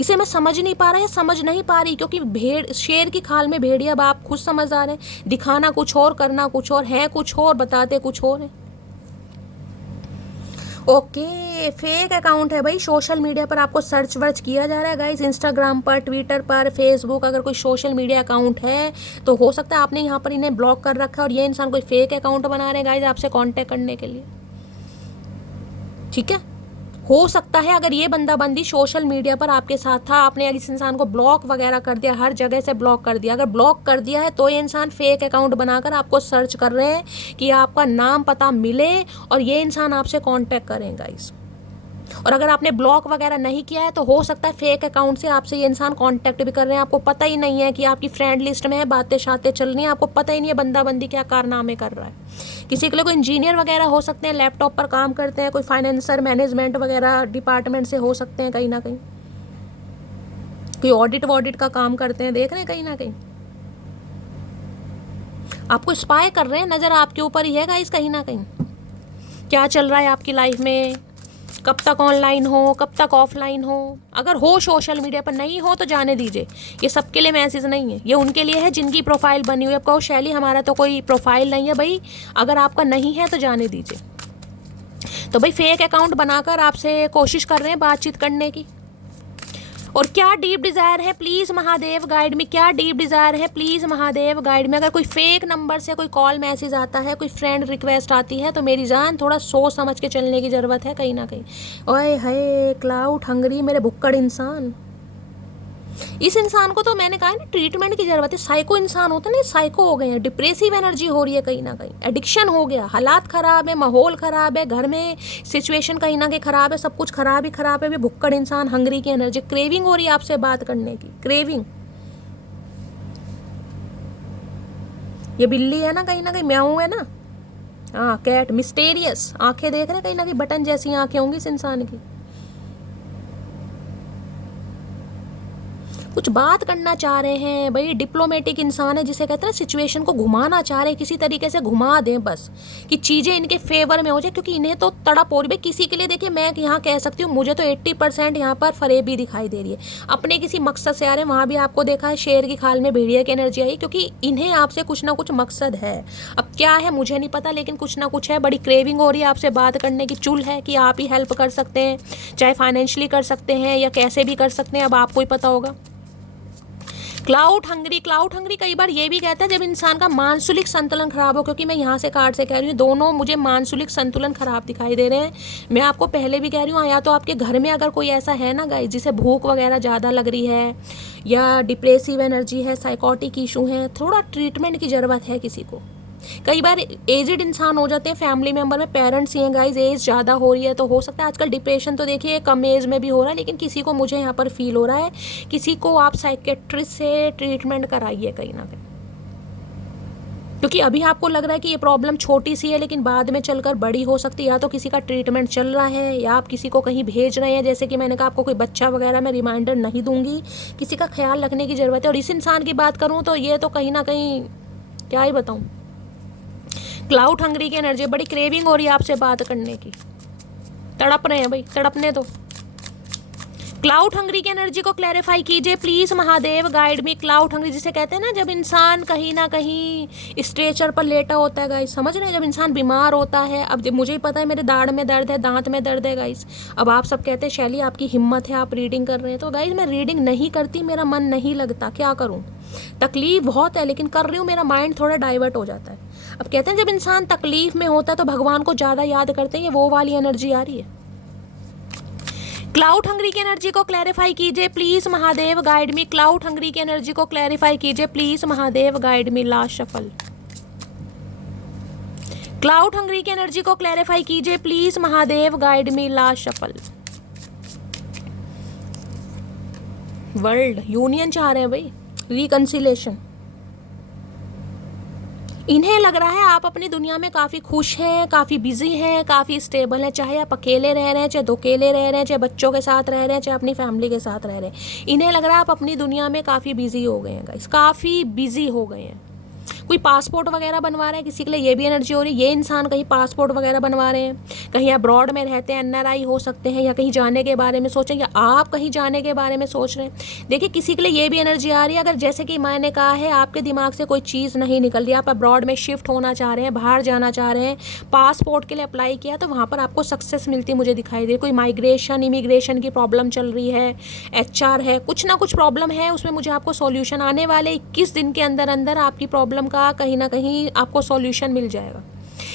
इसे मैं समझ नहीं पा रहा है, समझ नहीं पा रही। क्योंकि भेड़, शेर की खाल में भेड़िया, अब आप खुद समझ आ रहे हैं, दिखाना कुछ और, करना कुछ और, है कुछ और, बताते कुछ और है। ओके, फेक अकाउंट है भाई, सोशल मीडिया पर आपको सर्च वर्च किया जा रहा है गाइस, इंस्टाग्राम पर, ट्विटर पर, फेसबुक, अगर कोई सोशल मीडिया अकाउंट है तो हो सकता है आपने यहाँ पर इन्हें ब्लॉक कर रखा है और ये इंसान कोई फेक अकाउंट बना रहे हैं गाइस आपसे कांटेक्ट करने के लिए, ठीक है। हो सकता है अगर ये बंदा बंदी सोशल मीडिया पर आपके साथ था, आपने इस इंसान को ब्लॉक वगैरह कर दिया, हर जगह से ब्लॉक कर दिया, अगर ब्लॉक कर दिया है तो ये इंसान फेक अकाउंट बनाकर आपको सर्च कर रहे हैं कि आपका नाम पता मिले और ये इंसान आपसे कांटेक्ट करें गाइस। और अगर आपने ब्लॉक वगैरह नहीं किया है तो हो सकता है फेक अकाउंट से आपसे ये इंसान कांटेक्ट भी कर रहे हैं, आपको पता ही नहीं है कि आपकी फ्रेंड लिस्ट में है, बातें शातें चल रही हैं, आपको पता ही नहीं है बंदा बंदी क्या कारनामे कर रहा है। किसी के लिए कोई इंजीनियर वगैरह हो सकते हैं, लैपटॉप पर काम करते हैं, कोई फाइनेंसर मैनेजमेंट वगैरह डिपार्टमेंट से हो सकते हैं, कहीं ना कहीं कोई ऑडिट वॉडिट का काम करते हैं, देख रहे हैं कहीं ना कहीं आपको स्पाई कर रहे हैं, नज़र आपके ऊपर ही है गाइस कहीं ना कहीं क्या चल रहा है आपकी लाइफ में, कब तक ऑनलाइन हो, कब तक ऑफलाइन हो। अगर हो सोशल मीडिया पर, नहीं हो तो जाने दीजिए, ये सबके लिए मैसेज नहीं है, ये उनके लिए है जिनकी प्रोफाइल बनी हुई है। आपको शैली हमारा तो कोई प्रोफाइल नहीं है भाई, अगर आपका नहीं है तो जाने दीजिए। तो भाई फेक अकाउंट बनाकर आपसे कोशिश कर रहे हैं बातचीत करने की। और क्या डीप डिज़ायर है प्लीज़ महादेव गाइड में, क्या डीप डिज़ायर है प्लीज़ महादेव गाइड में। अगर कोई फेक नंबर से कोई कॉल मैसेज आता है, कोई फ्रेंड रिक्वेस्ट आती है तो मेरी जान थोड़ा सोच समझ के चलने की ज़रूरत है कहीं ना कहीं। ओए है क्लाउड हंगरी मेरे भुक्कड़ इंसान, इस इंसान को तो मैंने कहा ना ट्रीटमेंट की ज़रूरत है। साइको इंसान होता है ना, साइको हो गए हैं, डिप्रेसिव एनर्जी हो रही है कहीं ना कहीं, एडिक्शन हो गया, हालात ख़राब है, माहौल ख़राब है, घर में सिचुएशन कहीं ना कहीं ख़राब है, सब कुछ ख़राब ही ख़राब है। भी भुक्कड़ इंसान, हंगरी की एनर्जी, क्रेविंग हो रही है आपसे बात करने की, क्रेविंग। ये बिल्ली है ना कहीं ना कहीं, म्याऊ है ना, हाँ कैट, मिस्टेरियस आंखें देख रहे हैं कहीं ना कहीं, बटन जैसी आंखें होंगी इस इंसान की। कुछ बात करना चाह रहे हैं भाई, डिप्लोमेटिक इंसान है जिसे कहते हैं ना, सिचुएशन को घुमाना चाह रहे हैं, किसी तरीके से घुमा दें बस कि चीज़ें इनके फेवर में हो जाए, क्योंकि इन्हें तो तड़प हो रही है। किसी के लिए देखिए मैं यहाँ कह सकती हूँ, मुझे तो 80% यहाँ पर फरेबी दिखाई दे रही है, अपने किसी मकसद से आ रहे हैं। वहाँ भी आपको देखा है शेर की खाल में भेड़िया की एनर्जी आई, क्योंकि इन्हें आपसे कुछ ना कुछ मकसद है। अब क्या है मुझे नहीं पता, लेकिन कुछ ना कुछ है, बड़ी क्रेविंग हो रही है आपसे बात करने की, चुल है कि आप ही हेल्प कर सकते हैं, चाहे फाइनेंशियली कर सकते हैं या कैसे भी कर सकते हैं, अब आपको ही पता होगा। क्लाउड हंगरी, क्लाउड हंगरी कई बार ये भी कहता है जब इंसान का मानसिक संतुलन खराब हो, क्योंकि मैं यहाँ से कार्ड से कह रही हूँ, दोनों मुझे मानसिक संतुलन खराब दिखाई दे रहे हैं। मैं आपको पहले भी कह रही हूँ, या तो आपके घर में अगर कोई ऐसा है ना गाइस जिसे भूख वगैरह ज़्यादा लग रही है, या डिप्रेसिव एनर्जी है, साइकोटिक इशू है, थोड़ा ट्रीटमेंट की ज़रूरत है किसी को। कई बार एजड इंसान हो जाते हैं फैमिली मेंबर में, पेरेंट्स ही हैं गाइज, एज ज़्यादा हो रही है तो हो सकता है आजकल डिप्रेशन तो देखिए कम एज में भी हो रहा है, लेकिन किसी को मुझे यहाँ पर फील हो रहा है किसी को आप साइकेट्रिस्ट से ट्रीटमेंट कराइए कहीं ना कहीं, क्योंकि अभी आपको लग रहा है कि ये प्रॉब्लम छोटी सी है लेकिन बाद में चलकर बड़ी हो सकती है। या तो किसी का ट्रीटमेंट चल रहा है या आप किसी को कहीं भेज रहे हैं, जैसे कि मैंने कहा आपको कोई बच्चा वगैरह मैं रिमाइंडर नहीं दूंगी, किसी का ख्याल रखने की ज़रूरत है। और इस इंसान की बात करूँ तो ये तो कहीं ना कहीं क्या ही बताऊँ, क्लाउड हंगरी की एनर्जी, बड़ी क्रेविंग हो रही है आपसे बात करने की, तड़प रहे हैं भाई, तड़पने दो। क्लाउड हंगरी की एनर्जी को क्लैरिफाई कीजिए please Mahadev guide me. Cloud Hungary जिसे कहते हैं ना जब इंसान कहीं ना कहीं स्ट्रेचर पर लेटा होता है गाइस, समझ रहे हैं, जब इंसान बीमार होता है। अब मुझे ही पता है मेरे दाढ़ में दर्द है, दांत में दर्द है गाइस। अब आप सब कहते हैं शैली आपकी हिम्मत है, आप रीडिंग कर रहे हैं, तो गाइस मैं रीडिंग नहीं करती, मेरा मन नहीं लगता, क्या करूँ, तकलीफ बहुत है लेकिन कर रही हूँ, मेरा माइंड थोड़ा डाइवर्ट हो जाता है। अब कहते हैं जब इंसान तकलीफ में होता है तो भगवान को ज़्यादा याद करते हैं, ये वो वाली एनर्जी आ रही है। क्लाउड हंगरी की एनर्जी को क्लैरिफाई कीजिए please Mahadev guide me. Cloud Hungary की एनर्जी को क्लैरिफाई कीजिए please Mahadev guide me. Last shuffle. Cloud Hungary की एनर्जी को क्लैरिफाई कीजिए please Mahadev guide me. Last shuffle. World union चाह रहे हैं भाई, रिकंसिलेशन। इन्हें लग रहा है आप अपनी दुनिया में काफ़ी खुश हैं, काफ़ी बिजी हैं, काफ़ी स्टेबल हैं, चाहे आप अकेले रह रहे हैं, चाहे अकेले रह रहे हैं, चाहे बच्चों के साथ रह रहे हैं, चाहे अपनी फैमिली के साथ रह रहे हैं। इन्हें लग रहा है आप अपनी दुनिया में काफ़ी बिजी हो गए हैं गाइस, काफ़ी बिजी हो गए हैं। कोई पासपोर्ट वगैरह बनवा रहा है किसी के लिए, ये भी एनर्जी हो रही है। ये इंसान कहीं पासपोर्ट वगैरह बनवा रहे हैं, कहीं अब्रॉड में रहते हैं, एनआरआई हो सकते हैं, या कहीं जाने के बारे में सोचें, या आप कहीं जाने के बारे में सोच रहे हैं। देखिए किसी के लिए ये भी एनर्जी आ रही है, अगर जैसे कि मैंने कहा है आपके दिमाग से कोई चीज़ नहीं निकल रही, आप अब्रॉड में शिफ्ट होना चाह रहे हैं, बाहर जाना चाह रहे हैं, पासपोर्ट के लिए अप्लाई किया तो वहाँ पर आपको सक्सेस मिलती मुझे दिखाई दे। कोई माइग्रेशन इमिग्रेशन की प्रॉब्लम चल रही है, HR है, कुछ ना कुछ प्रॉब्लम है, उसमें मुझे आपको सॉल्यूशन आने वाले 21 दिन के अंदर अंदर आपकी प्रॉब्लम का कहीं ना कहीं आपको सॉल्यूशन मिल जाएगा।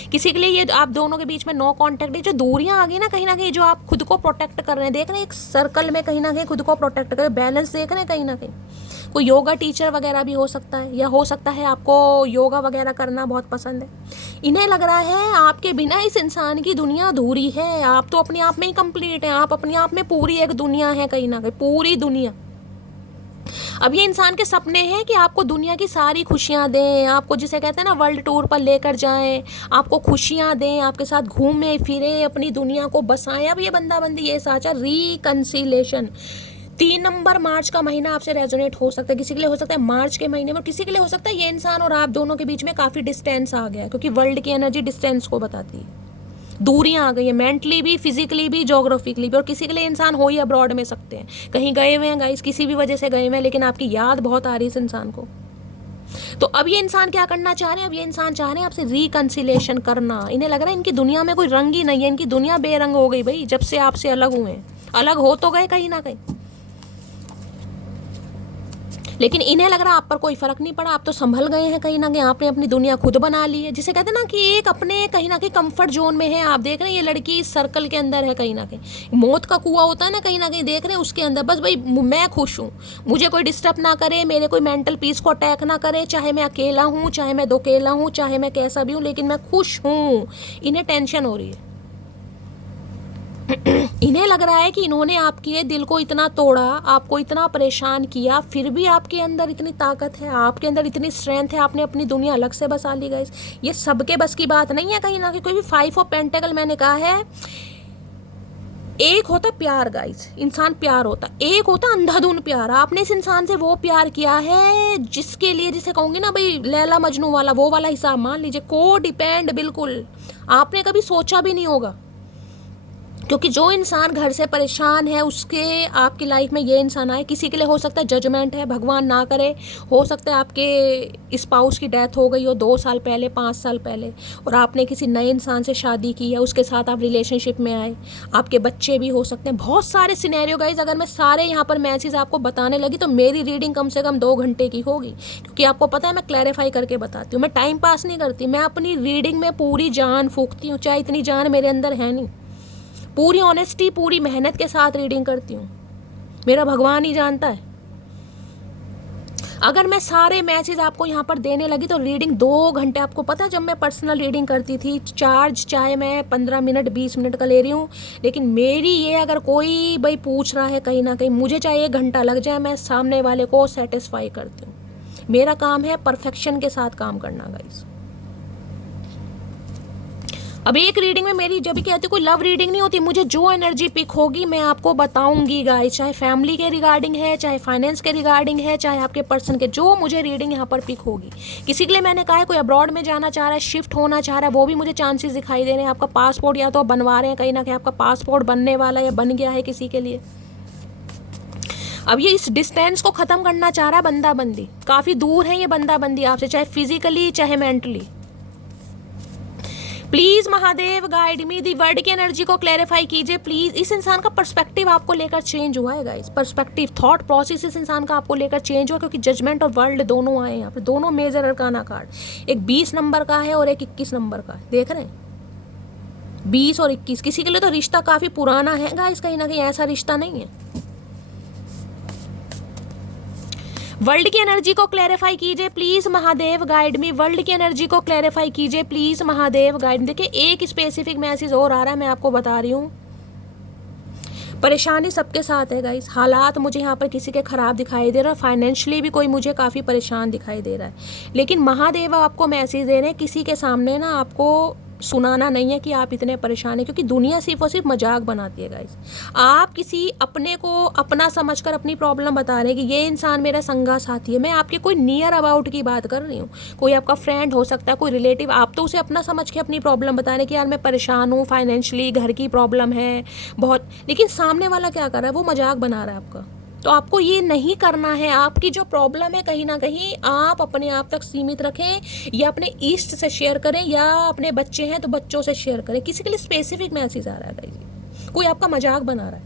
किसी के लिए ये आप दोनों के बीच में नो कांटेक्ट है, जो दूरियां आ गई ना कहीं जो आप खुद को प्रोटेक्ट कर रहे हैं, देख रहे हैं एक सर्कल में कहीं ना कहीं खुद को प्रोटेक्ट कर रहे हैं, बैलेंस देख रहे हैं कहीं ना कहीं। कोई योगा टीचर वगैरह भी हो सकता है, या हो सकता है आपको योगा वगैरह करना बहुत पसंद है। इन्हें लग रहा है आपके बिना इस इंसान की दुनिया अधूरी है, आप तो अपने आप में ही कंप्लीट हैं, आप अपने आप में पूरी एक दुनिया है कहीं ना कहीं, पूरी दुनिया। अब ये इंसान के सपने हैं कि आपको दुनिया की सारी खुशियां दें, आपको जिसे कहते हैं ना वर्ल्ड टूर पर लेकर जाएं, आपको खुशियां दें, आपके साथ घूमें फिरें, अपनी दुनिया को बसाएं। अब ये बंदाबंदी ये साचा रिकंसिलेशन 3 नंबर मार्च का महीना आपसे रेजोनेट हो सकता है, किसी के लिए हो सकता है मार्च के महीने में, किसी के लिए हो सकता है ये इंसान और आप दोनों के बीच में काफ़ी डिस्टेंस आ गया है, क्योंकि वर्ल्ड की एनर्जी डिस्टेंस को बताती है, दूरियां आ गई है, मेंटली भी, फिजिकली भी, जोग्राफिकली भी। और किसी के लिए इंसान हो ही अब्रॉड में सकते हैं, कहीं गए हुए हैं गाइस, किसी भी वजह से गए हुए हैं, लेकिन आपकी याद बहुत आ रही है इस इंसान को। तो अब ये इंसान क्या करना चाह रहे हैं, अब ये इंसान चाह रहे हैं आपसे रिकंसिलेशन करना। इन्हें लग रहा है इनकी दुनिया में कोई रंग ही नहीं है, इनकी दुनिया बेरंग हो गई भाई, जब से आपसे अलग हुए हैं। अलग हो तो गए कहीं ना कहीं, लेकिन इन्हें लग रहा है आप पर कोई फर्क नहीं पड़ा, आप तो संभल गए हैं कहीं ना कहीं, आपने अपनी दुनिया खुद बना ली है, जिसे कहते हैं ना कि एक अपने कहीं ना कहीं कंफर्ट जोन में है। आप देख रहे हैं ये लड़की इस सर्कल के अंदर है, कहीं ना कहीं मौत का कुआं होता है ना, कहीं ना कहीं देख रहे हैं उसके अंदर, बस भाई मैं खुश हूँ, मुझे कोई डिस्टर्ब ना करे, मेरे कोई मेंटल पीस को अटैक ना करे, चाहे मैं अकेला हूँ, चाहे मैं दोकेला हूँ, चाहे मैं कैसा भी हूँ, लेकिन मैं खुश हूँ। इन्हें टेंशन हो रही है, इन्हें लग रहा है कि इन्होंने आपके दिल को इतना तोड़ा, आपको इतना परेशान किया, फिर भी आपके अंदर इतनी ताकत है, आपके अंदर इतनी स्ट्रेंथ है, आपने अपनी दुनिया अलग से बसा ली गाइस। ये सबके बस की बात नहीं है कहीं ना कहीं। कोई भी 5 ऑफ पेंटेकल मैंने कहा है, एक होता प्यार गाइस, इंसान प्यार होता, एक होता अंधाधुन प्यार। आपने इस इंसान से वो प्यार किया है जिसके लिए, जिसे कहूँगी ना भाई लैला मजनू वाला, वो वाला हिसाब मान लीजिए, को डिपेंड, बिल्कुल आपने कभी सोचा भी नहीं होगा। क्योंकि जो इंसान घर से परेशान है उसके आपकी लाइफ में ये इंसान आए। किसी के लिए हो सकता है जजमेंट है, भगवान ना करे, हो सकता है आपके स्पाउस की डेथ हो गई हो 2 साल पहले, 5 साल पहले, और आपने किसी नए इंसान से शादी की है, उसके साथ आप रिलेशनशिप में आए, आपके बच्चे भी हो सकते हैं, बहुत सारे सिनेरियो गाइज। अगर मैं सारे यहाँ पर मैसेज आपको बताने लगी तो मेरी रीडिंग कम से कम 2 घंटे की होगी, क्योंकि आपको पता है मैं क्लैरिफाई करके बताती हूँ, मैं टाइम पास नहीं करती, मैं अपनी रीडिंग में पूरी जान फूकती हूँ, चाहे इतनी जान मेरे अंदर है नहीं, पूरी ऑनेस्टी, पूरी मेहनत के साथ रीडिंग करती हूँ, मेरा भगवान ही जानता है। अगर मैं सारे मैसेज आपको यहाँ पर देने लगी तो रीडिंग 2 घंटे, आपको पता है जब मैं पर्सनल रीडिंग करती थी चार्ज चाहे मैं 15 मिनट 20 मिनट का ले रही हूँ, लेकिन मेरी ये अगर कोई भाई पूछ रहा है कहीं ना कहीं, मुझे चाहे 1 घंटा लग जाए, मैं सामने वाले को सेटिस्फाई करती हूँ। मेरा काम है परफेक्शन के साथ काम करना गाइस। अब एक रीडिंग में मेरी जब भी कहती कोई लव रीडिंग नहीं होती, मुझे जो एनर्जी पिक होगी मैं आपको बताऊंगी गाइस, चाहे फैमिली के रिगार्डिंग है, चाहे फाइनेंस के रिगार्डिंग है, चाहे आपके पर्सन के, जो मुझे रीडिंग यहाँ पर पिक होगी। किसी के लिए मैंने कहा है कोई अब्रॉड में जाना चाह रहा है, शिफ्ट होना चाह रहा है, वो भी मुझे चांसेस दिखाई दे रहे हैं। आपका पासपोर्ट या तो बनवा रहे हैं कहीं ना कहीं, आपका पासपोर्ट बनने वाला या बन गया है किसी के लिए। अब ये इस डिस्टेंस को ख़त्म करना चाह रहा है बंदा बंदी, काफ़ी दूर है ये बंदा बंदी आपसे, चाहे फिजिकली चाहे mentally. Please Mahadev guide me, the word की एनर्जी को क्लैरिफाई कीजिए प्लीज। इस इंसान का पर्सपेक्टिव आपको लेकर चेंज हुआ है गाइस, पर्सपेक्टिव, थॉट प्रोसेस इस इंसान का आपको लेकर चेंज हुआ, क्योंकि जजमेंट और वर्ल्ड दोनों आए यहाँ पे, दोनों मेजर अरकाना कार्ड, एक 20 नंबर का है और एक 21 नंबर का है, देख रहे हैं 20 और 21। किसी के लिए तो रिश्ता काफी पुराना है गाइस, कहीं ना कहीं ऐसा रिश्ता नहीं है। वर्ल्ड की एनर्जी को क्लैरिफाई कीजिए please Mahadev guide me, world की एनर्जी को क्लैरिफाई कीजिए प्लीज महादेव गाइड। देखिए एक स्पेसिफिक मैसेज और आ रहा है, मैं आपको बता रही हूँ। परेशानी सबके साथ है गाइस, हालात मुझे यहाँ पर किसी के खराब दिखाई दे रहा है, फाइनेंशियली भी कोई मुझे काफ़ी परेशान दिखाई दे रहा है, लेकिन महादेव आपको मैसेज दे रहे हैं किसी के सामने ना आपको सुनाना नहीं है कि आप इतने परेशान हैं, क्योंकि दुनिया सिर्फ और सिर्फ मजाक बनाती है गाइस। आप किसी अपने को अपना समझकर अपनी प्रॉब्लम बता रहे हैं कि ये इंसान मेरा संगा साथी है। मैं आपके कोई नियर अबाउट की बात कर रही हूँ, कोई आपका फ्रेंड हो सकता है, कोई रिलेटिव, आप तो उसे अपना समझ के अपनी प्रॉब्लम बता रहे हैं कि यार मैं परेशान हूँ, फाइनेंशियली घर की प्रॉब्लम है बहुत, लेकिन सामने वाला क्या कर रहा है, वो मजाक बना रहा है आपका। तो आपको ये नहीं करना है, आपकी जो प्रॉब्लम है कहीं ना कहीं आप अपने आप तक सीमित रखें, या अपने ईस्ट से शेयर करें, या अपने बच्चे हैं तो बच्चों से शेयर करें। किसी के लिए स्पेसिफिक मैसेज आ रहा है गाइस, कोई आपका मजाक बना रहा है।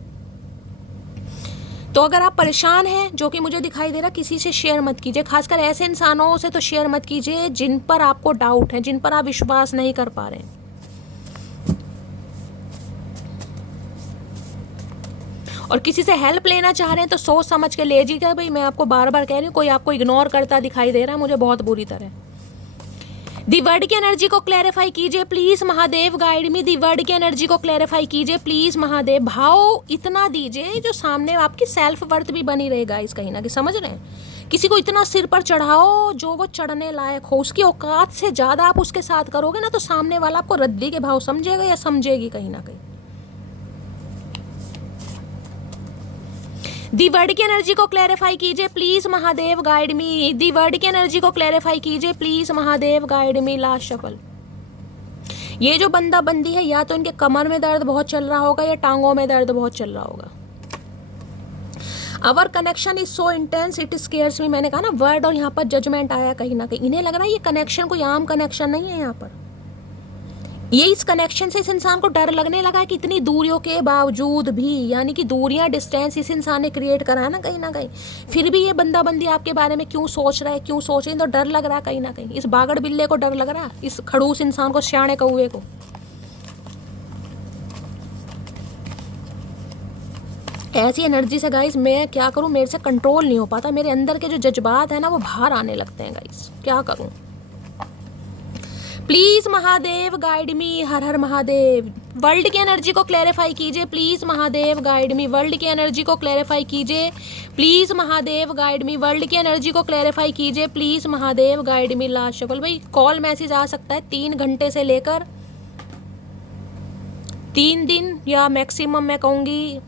तो अगर आप परेशान हैं, जो कि मुझे दिखाई दे रहा, किसी से शेयर मत कीजिए, खासकर ऐसे इंसानों से तो शेयर मत कीजिए जिन पर आपको डाउट है, जिन पर आप विश्वास नहीं कर पा रहे हैं। और किसी से हेल्प लेना चाह रहे हैं तो सोच समझ के लीजिएगा। भाई मैं आपको बार बार कह रही हूँ, कोई आपको इग्नोर करता दिखाई दे रहा है मुझे बहुत बुरी तरह। दी वर्ड की एनर्जी को क्लैरिफाई कीजिए please Mahadev, guide me. The word की एनर्जी को क्लैरिफाई कीजिए प्लीज महादेव। भाव इतना दीजिए जो सामने आपकी सेल्फ वर्थ भी बनी रहेगा, इस कहीं ना कहीं, समझ रहे हैं। किसी को इतना सिर पर चढ़ाओ जो वो चढ़ने लायक हो, उसकी औकात से ज़्यादा आप उसके साथ करोगे ना तो सामने वाला आपको रद्दी के भाव समझेगा या समझेगी कहीं ना कहीं। दी वर्ड की एनर्जी को क्लैरिफाई कीजिए please Mahadev, guide me. The word की एनर्जी को क्लैरिफाई कीजिए please Mahadev, guide me. Last shuffle. ये जो बंदा बंदी है, या तो इनके कमर में दर्द बहुत चल रहा होगा या टांगों में दर्द बहुत चल रहा होगा। Our connection is so intense it scares me. मैंने कहा ना वर्ड, और यहाँ पर जजमेंट आया कहीं ना कहीं। इन्हें लग रहा है ये कनेक्शन कोई आम कनेक्शन नहीं है। यहाँ पर ये इस कनेक्शन से इस इंसान को डर लगने लगा है कि इतनी दूरियों के बावजूद भी, यानी कि दूरियां, डिस्टेंस इस इंसान ने क्रिएट करा है ना कहीं, फिर भी ये बंदा बंदी आपके बारे में क्यों सोच रहा है, क्यों सोच रहे हैं, तो डर लग रहा है कहीं ना कहीं। इस बागड़ बिल्ले को डर लग रहा है, इस खड़ूस इंसान को, सियाने कौवे को। ऐसी एनर्जी से गाइस मैं क्या करूं, मेरे से कंट्रोल नहीं हो पाता। मेरे अंदर के जो जज्बात है ना वो बाहर आने लगते हैं गाइस, क्या करूं। Please Mahadev, guide me. Her her Mahadev. World की एनर्जी को क्लैरिफाई कीजिए please Mahadev, guide me. World की एनर्जी को क्लैरिफाई कीजिए please Mahadev, guide me. World की एनर्जी को क्लैरिफाई कीजिए please Mahadev, guide me. Last shuffle. भाई कॉल मैसेज आ सकता है 3 घंटे से लेकर 3 दिन, या मैक्सिमम मैं कहूँगी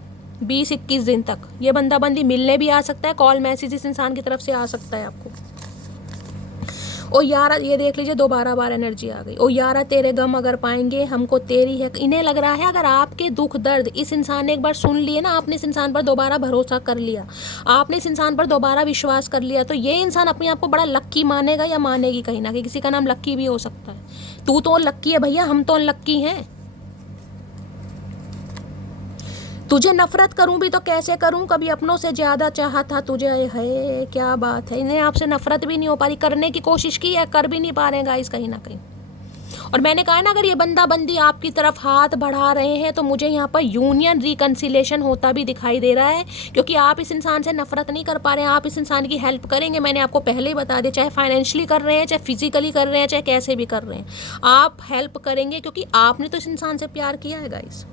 20-21 दिन तक। ये बंदा बंदी मिलने भी आ सकता है, कॉल मैसेज इस इंसान की तरफ से आ सकता है आपको। ओ यारा, ये देख लीजिए 12 बार एनर्जी आ गई। ओ यारा तेरे गम अगर पाएंगे हमको तेरी है। इन्हें लग रहा है अगर आपके दुख दर्द इस इंसान ने एक बार सुन लिए ना, आपने इस इंसान पर दोबारा भरोसा कर लिया, आपने इस इंसान पर दोबारा विश्वास कर लिया, तो ये इंसान अपने आप को बड़ा लक्की मानेगा या मानेगी कहीं ना कहीं। किसी का नाम लक्की भी हो सकता है। तू तो लक्की है भैया, हम तो लक्की हैं। तुझे नफरत करूं भी तो कैसे करूं, कभी अपनों से ज्यादा चाहा था तुझे। है क्या बात है, इन्हें आपसे नफरत भी नहीं हो पा रही, करने की कोशिश की है, कर भी नहीं पा रहे हैं गाइस कहीं ना कहीं। और मैंने कहा ना, अगर ये बंदा बंदी आपकी तरफ हाथ बढ़ा रहे हैं तो मुझे यहाँ पर यूनियन रिकन्सिलेशन होता भी दिखाई दे रहा है, क्योंकि आप इस इंसान से नफरत नहीं कर पा रहे हैं, आप इस इंसान की हेल्प करेंगे। मैंने आपको पहले ही बता दिया, चाहे फाइनेंशियली कर रहे हैं, चाहे फिजिकली कर रहे हैं, चाहे कैसे भी कर रहे हैं, आप हेल्प करेंगे, क्योंकि आपने तो इस इंसान से प्यार किया है गाइस।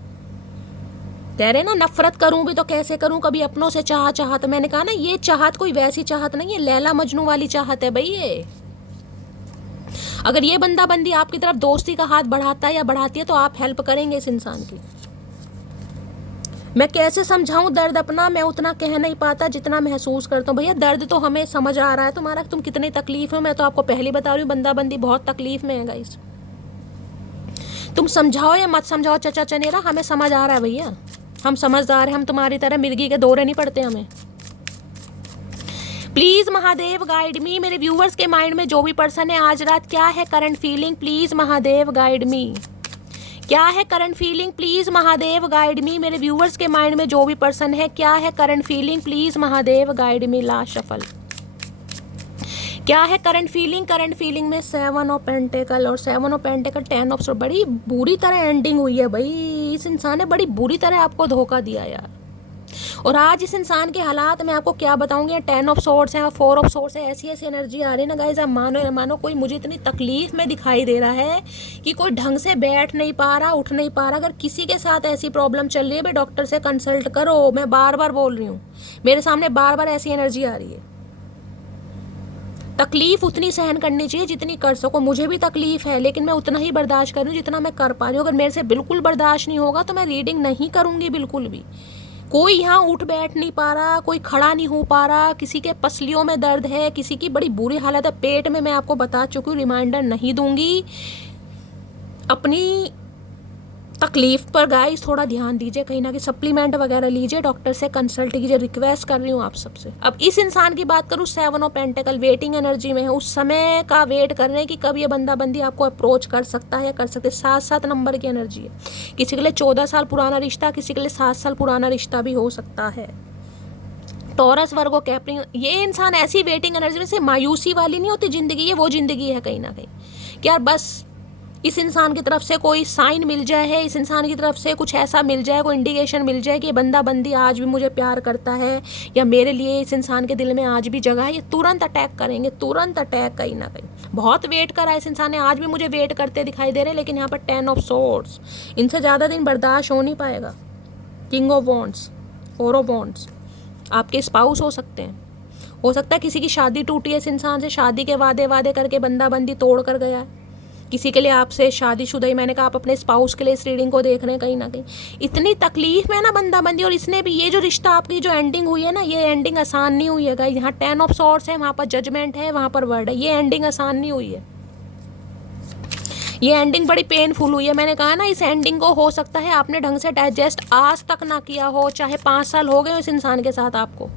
कह रहे ना नफरत करूं भी तो कैसे करूं, कभी अपनों से चाहत। मैंने कहा ना, ये चाहत कोई वैसी चाहत नहीं है, लैला मजनू वाली चाहत है भाई ये। अगर ये बंदा बंदी आपकी तरफ दोस्ती का हाथ बढ़ाता है या बढ़ाती है तो आप हेल्प करेंगे इस इंसान की। मैं कैसे समझाऊं दर्द अपना, मैं उतना कह नहीं पाता जितना महसूस करता हूँ। भैया दर्द तो हमें समझ आ रहा है तुम्हारा, तुम कितनी तकलीफ में। मैं तो आपको पहले बता रही हूँ, बंदा बंदी बहुत तकलीफ में है गाइस। तुम समझाओ या मत समझाओ चचा चनेरा, हमें समझ आ रहा है भैया, हम समझदार हैं, हम तुम्हारी तरह मिर्गी के दौरे नहीं पड़ते हमें। प्लीज महादेव, गाइड मी। मेरे व्यूवर्स के माइंड में जो भी पर्सन है आज रात, क्या है current feeling, please Mahadev guide मी। क्या है current feeling, please Mahadev guide मी। मेरे व्यूवर्स के माइंड में जो भी पर्सन है, क्या है current feeling, please Mahadev guide me. Last shuffle. क्या है करंट फीलिंग, करंट फीलिंग में 7 ऑफ पेंटिकल और 7 ऑफ पेंटिकल 10 ऑफ। बड़ी बुरी तरह एंडिंग हुई है भाई, इस इंसान ने बड़ी बुरी तरह आपको धोखा दिया यार। और आज इस इंसान के हालात मैं आपको क्या बताऊंगी, 10 ऑफ सोर्ड्स है और 4 ऑफ सोर्ड्स है, ऐसी ऐसी एनर्जी आ रही है ना गाइस, आप मानो या मानो, कोई मुझे इतनी तकलीफ में दिखाई दे रहा है कि कोई ढंग से बैठ नहीं पा रहा, उठ नहीं पा रहा। अगर किसी के साथ ऐसी प्रॉब्लम चल रही है भाई, डॉक्टर से कंसल्ट करो, मैं बार बार बोल रही हूँ, मेरे सामने बार बार ऐसी एनर्जी आ रही है। तकलीफ उतनी सहन करनी चाहिए जितनी कर सको। मुझे भी तकलीफ है, लेकिन मैं उतना ही बर्दाश्त कर रही हूँ जितना मैं कर पा रही हूँ। अगर मेरे से बिल्कुल बर्दाश्त नहीं होगा तो मैं रीडिंग नहीं करूँगी बिल्कुल भी। कोई यहाँ उठ बैठ नहीं पा रहा, कोई खड़ा नहीं हो पा रहा, किसी के पसलियों में दर्द है, किसी की बड़ी बुरी हालत है पेट में। मैं आपको बता चुकी हूँ, रिमाइंडर नहीं दूंगी। अपनी तकलीफ पर गाइस थोड़ा ध्यान दीजिए, कहीं ना कहीं सप्लीमेंट वगैरह लीजिए, डॉक्टर से कंसल्ट कीजिए, रिक्वेस्ट कर रही हूँ आप सबसे। अब इस इंसान की बात करूँ, 7 ऑफ पेंटिकल वेटिंग एनर्जी में है, उस समय का वेट कर रहे हैं कि कब ये बंदा बंदी आपको अप्रोच कर सकता है या कर सकते। 7 नंबर की एनर्जी है, किसी के लिए 14 साल पुराना रिश्ता, किसी के लिए 7 साल पुराना रिश्ता भी हो सकता है। टॉरस, वर्गो, कैप्रिकॉर्न, ये इंसान ऐसी वेटिंग एनर्जी में से मायूसी वाली नहीं होती जिंदगी, ये वो जिंदगी है कहीं ना कहीं कि यार बस इस इंसान की तरफ से कोई साइन मिल जाए है, इस इंसान की तरफ से कुछ ऐसा मिल जाए, कोई इंडिकेशन मिल जाए कि ये बंदा बंदी आज भी मुझे प्यार करता है या मेरे लिए इस इंसान के दिल में आज भी जगह है, ये तुरंत अटैक करेंगे, तुरंत अटैक कहीं ना कहीं। बहुत वेट करा इस इंसान ने, आज भी मुझे वेट करते दिखाई दे रहे हैं, लेकिन यहाँ पर 10 ऑफ सोर्ड्स, इनसे ज़्यादा दिन बर्दाश्त हो नहीं पाएगा। King of wands, 4 of wands, आपके स्पाउस हो सकते हैं, हो सकता है किसी की शादी टूटी है इस इंसान से, शादी के वादे करके बंदा बंदी तोड़ कर गया है किसी के लिए आपसे शादीशुदा ही। मैंने कहा आप अपने स्पाउस के लिए इस रीडिंग को देख रहे हैं, कहीं ना कहीं इतनी तकलीफ में ना बंदा बंदी, और इसने भी ये जो रिश्ता आपकी जो एंडिंग हुई है ना, ये एंडिंग आसान नहीं हुई है गाइस। यहाँ 10 ऑफ सॉर्ड्स है, वहाँ पर जजमेंट है, वहाँ पर वर्ड है, ये एंडिंग आसान नहीं हुई है, ये एंडिंग बड़ी पेनफुल हुई है। मैंने कहा ना इस एंडिंग को हो सकता है आपने ढंग से डाइजेस्ट आज तक ना किया हो, चाहे 5 साल हो गए इस इंसान के साथ, आपको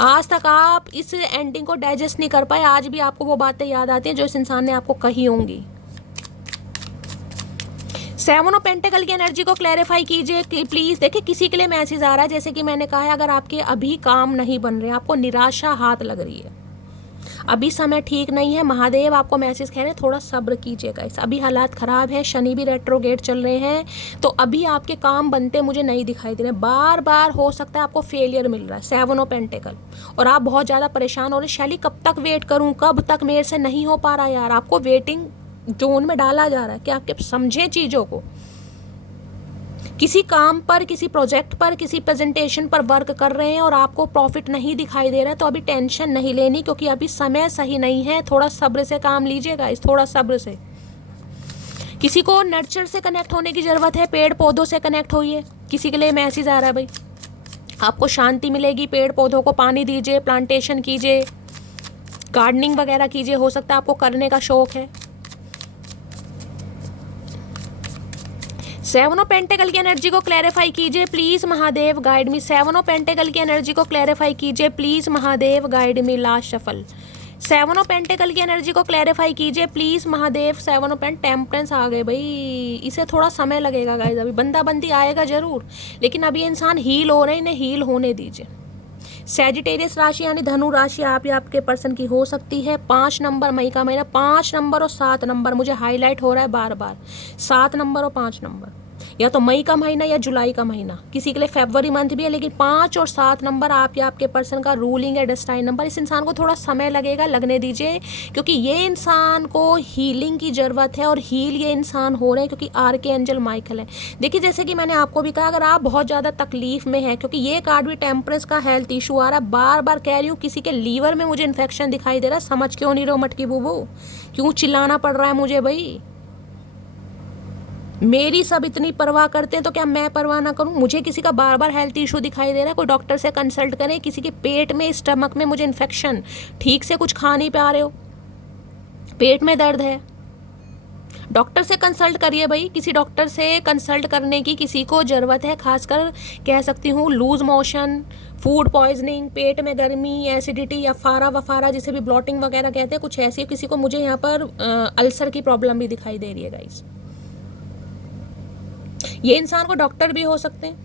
आज तक आप इस एंडिंग को डाइजेस्ट नहीं कर पाए, आज भी आपको वो बातें याद आती हैं जो इस इंसान ने आपको कही होंगी। 7 ऑफ पेंटिकल की एनर्जी को क्लैरिफाई कीजिए प्लीज़। देखिए किसी के लिए मैसेज आ रहा है, जैसे कि मैंने कहा है, अगर आपके अभी काम नहीं बन रहे, आपको निराशा हाथ लग रही है, अभी समय ठीक नहीं है, महादेव आपको मैसेज कह रहे हैं थोड़ा सब्र कीजिएगा, इस अभी हालात ख़राब है, शनि भी रेट्रोगेट चल रहे हैं, तो अभी आपके काम बनते मुझे नहीं दिखाई दे रहे, बार बार हो सकता है आपको फेलियर मिल रहा है। 7 ऑफ पेंटिकल, और आप बहुत ज़्यादा परेशान हो रहे, शैली कब तक वेट करूँ, कब तक मेरे से नहीं हो पा रहा यार, आपको वेटिंग जोन में डाला जा रहा है कि आपके समझें चीज़ों को। किसी काम पर, किसी प्रोजेक्ट पर, किसी प्रेजेंटेशन पर वर्क कर रहे हैं और आपको प्रॉफिट नहीं दिखाई दे रहा है, तो अभी टेंशन नहीं लेनी, क्योंकि अभी समय सही नहीं है, थोड़ा सब्र से काम लीजिएगा, इस थोड़ा सब्र से। किसी को नर्चर से कनेक्ट होने की ज़रूरत है, पेड़ पौधों से कनेक्ट होइए, किसी के लिए मैसेज आ रहा है भाई, आपको शांति मिलेगी, पेड़ पौधों को पानी दीजिए, प्लांटेशन कीजिए, गार्डनिंग वगैरह कीजिए, हो सकता है आपको करने का शौक है। 7 ऑफ पेंटिकल की एनर्जी को क्लैरिफाई कीजिए please, Mahadev guide me. 7 of pentacle की एनर्जी को क्लैरिफाई कीजिए please, Mahadev guide me. Last shuffle. 7 of pentacle की एनर्जी को क्लैरिफाई कीजिए please, Mahadev. 7 of pent, temperance आ गए भाई, इसे थोड़ा समय लगेगा गाइज, अभी बंदा बंदी आएगा ज़रूर, लेकिन अभी इंसान हील हो रहे हैं, इन्हें हील होने दीजिए। सैजिटेरियस राशि यानी धनु राशि आप या आपके पर्सन की हो सकती है। 5 नंबर मई का महीना, 5 नंबर और 7 नंबर मुझे हाईलाइट हो रहा है बार बार, 7 नंबर और 5 नंबर, या तो मई का महीना या जुलाई का महीना, किसी के लिए फरवरी मंथ भी है, लेकिन 5 और 7 नंबर आप या आपके पर्सन का रूलिंग है डेस्टाइन नंबर। इस इंसान को थोड़ा समय लगेगा, लगने दीजिए, क्योंकि ये इंसान को हीलिंग की ज़रूरत है, और हील ये इंसान हो रहे हैं क्योंकि आर्कएंजल माइकल है। देखिए जैसे कि मैंने आपको भी कहा, अगर आप बहुत ज़्यादा तकलीफ में है, क्योंकि ये कार्ड भी टेम्परेंस का हेल्थ इशू आ रहा है, बार बार कह रही हूँ, किसी के लीवर में मुझे इन्फेक्शन दिखाई दे रहा है, समझ क्यों नहीं रहो मटकी बूबू, क्यों चिल्लाना पड़ रहा है मुझे भाई, मेरी सब इतनी परवाह करते हैं तो क्या मैं परवाह ना करूं। मुझे किसी का बार बार हेल्थ इशू दिखाई दे रहा है, कोई डॉक्टर से कंसल्ट करें। किसी के पेट में, स्टमक में मुझे इन्फेक्शन, ठीक से कुछ खा नहीं पा रहे हो, पेट में दर्द है, डॉक्टर से कंसल्ट करिए भाई, किसी डॉक्टर से कंसल्ट करने की किसी को ज़रूरत है। खासकर कह सकती हूँ लूज मोशन, फूड पॉइजनिंग, पेट में गर्मी, एसिडिटी या फारा वफारा जिसे भी ब्लॉटिंग वगैरह कहते हैं, कुछ ऐसी किसी को, मुझे यहाँ पर अल्सर की प्रॉब्लम भी दिखाई दे रही है गाइस। ये इंसान को डॉक्टर भी हो सकते हैं,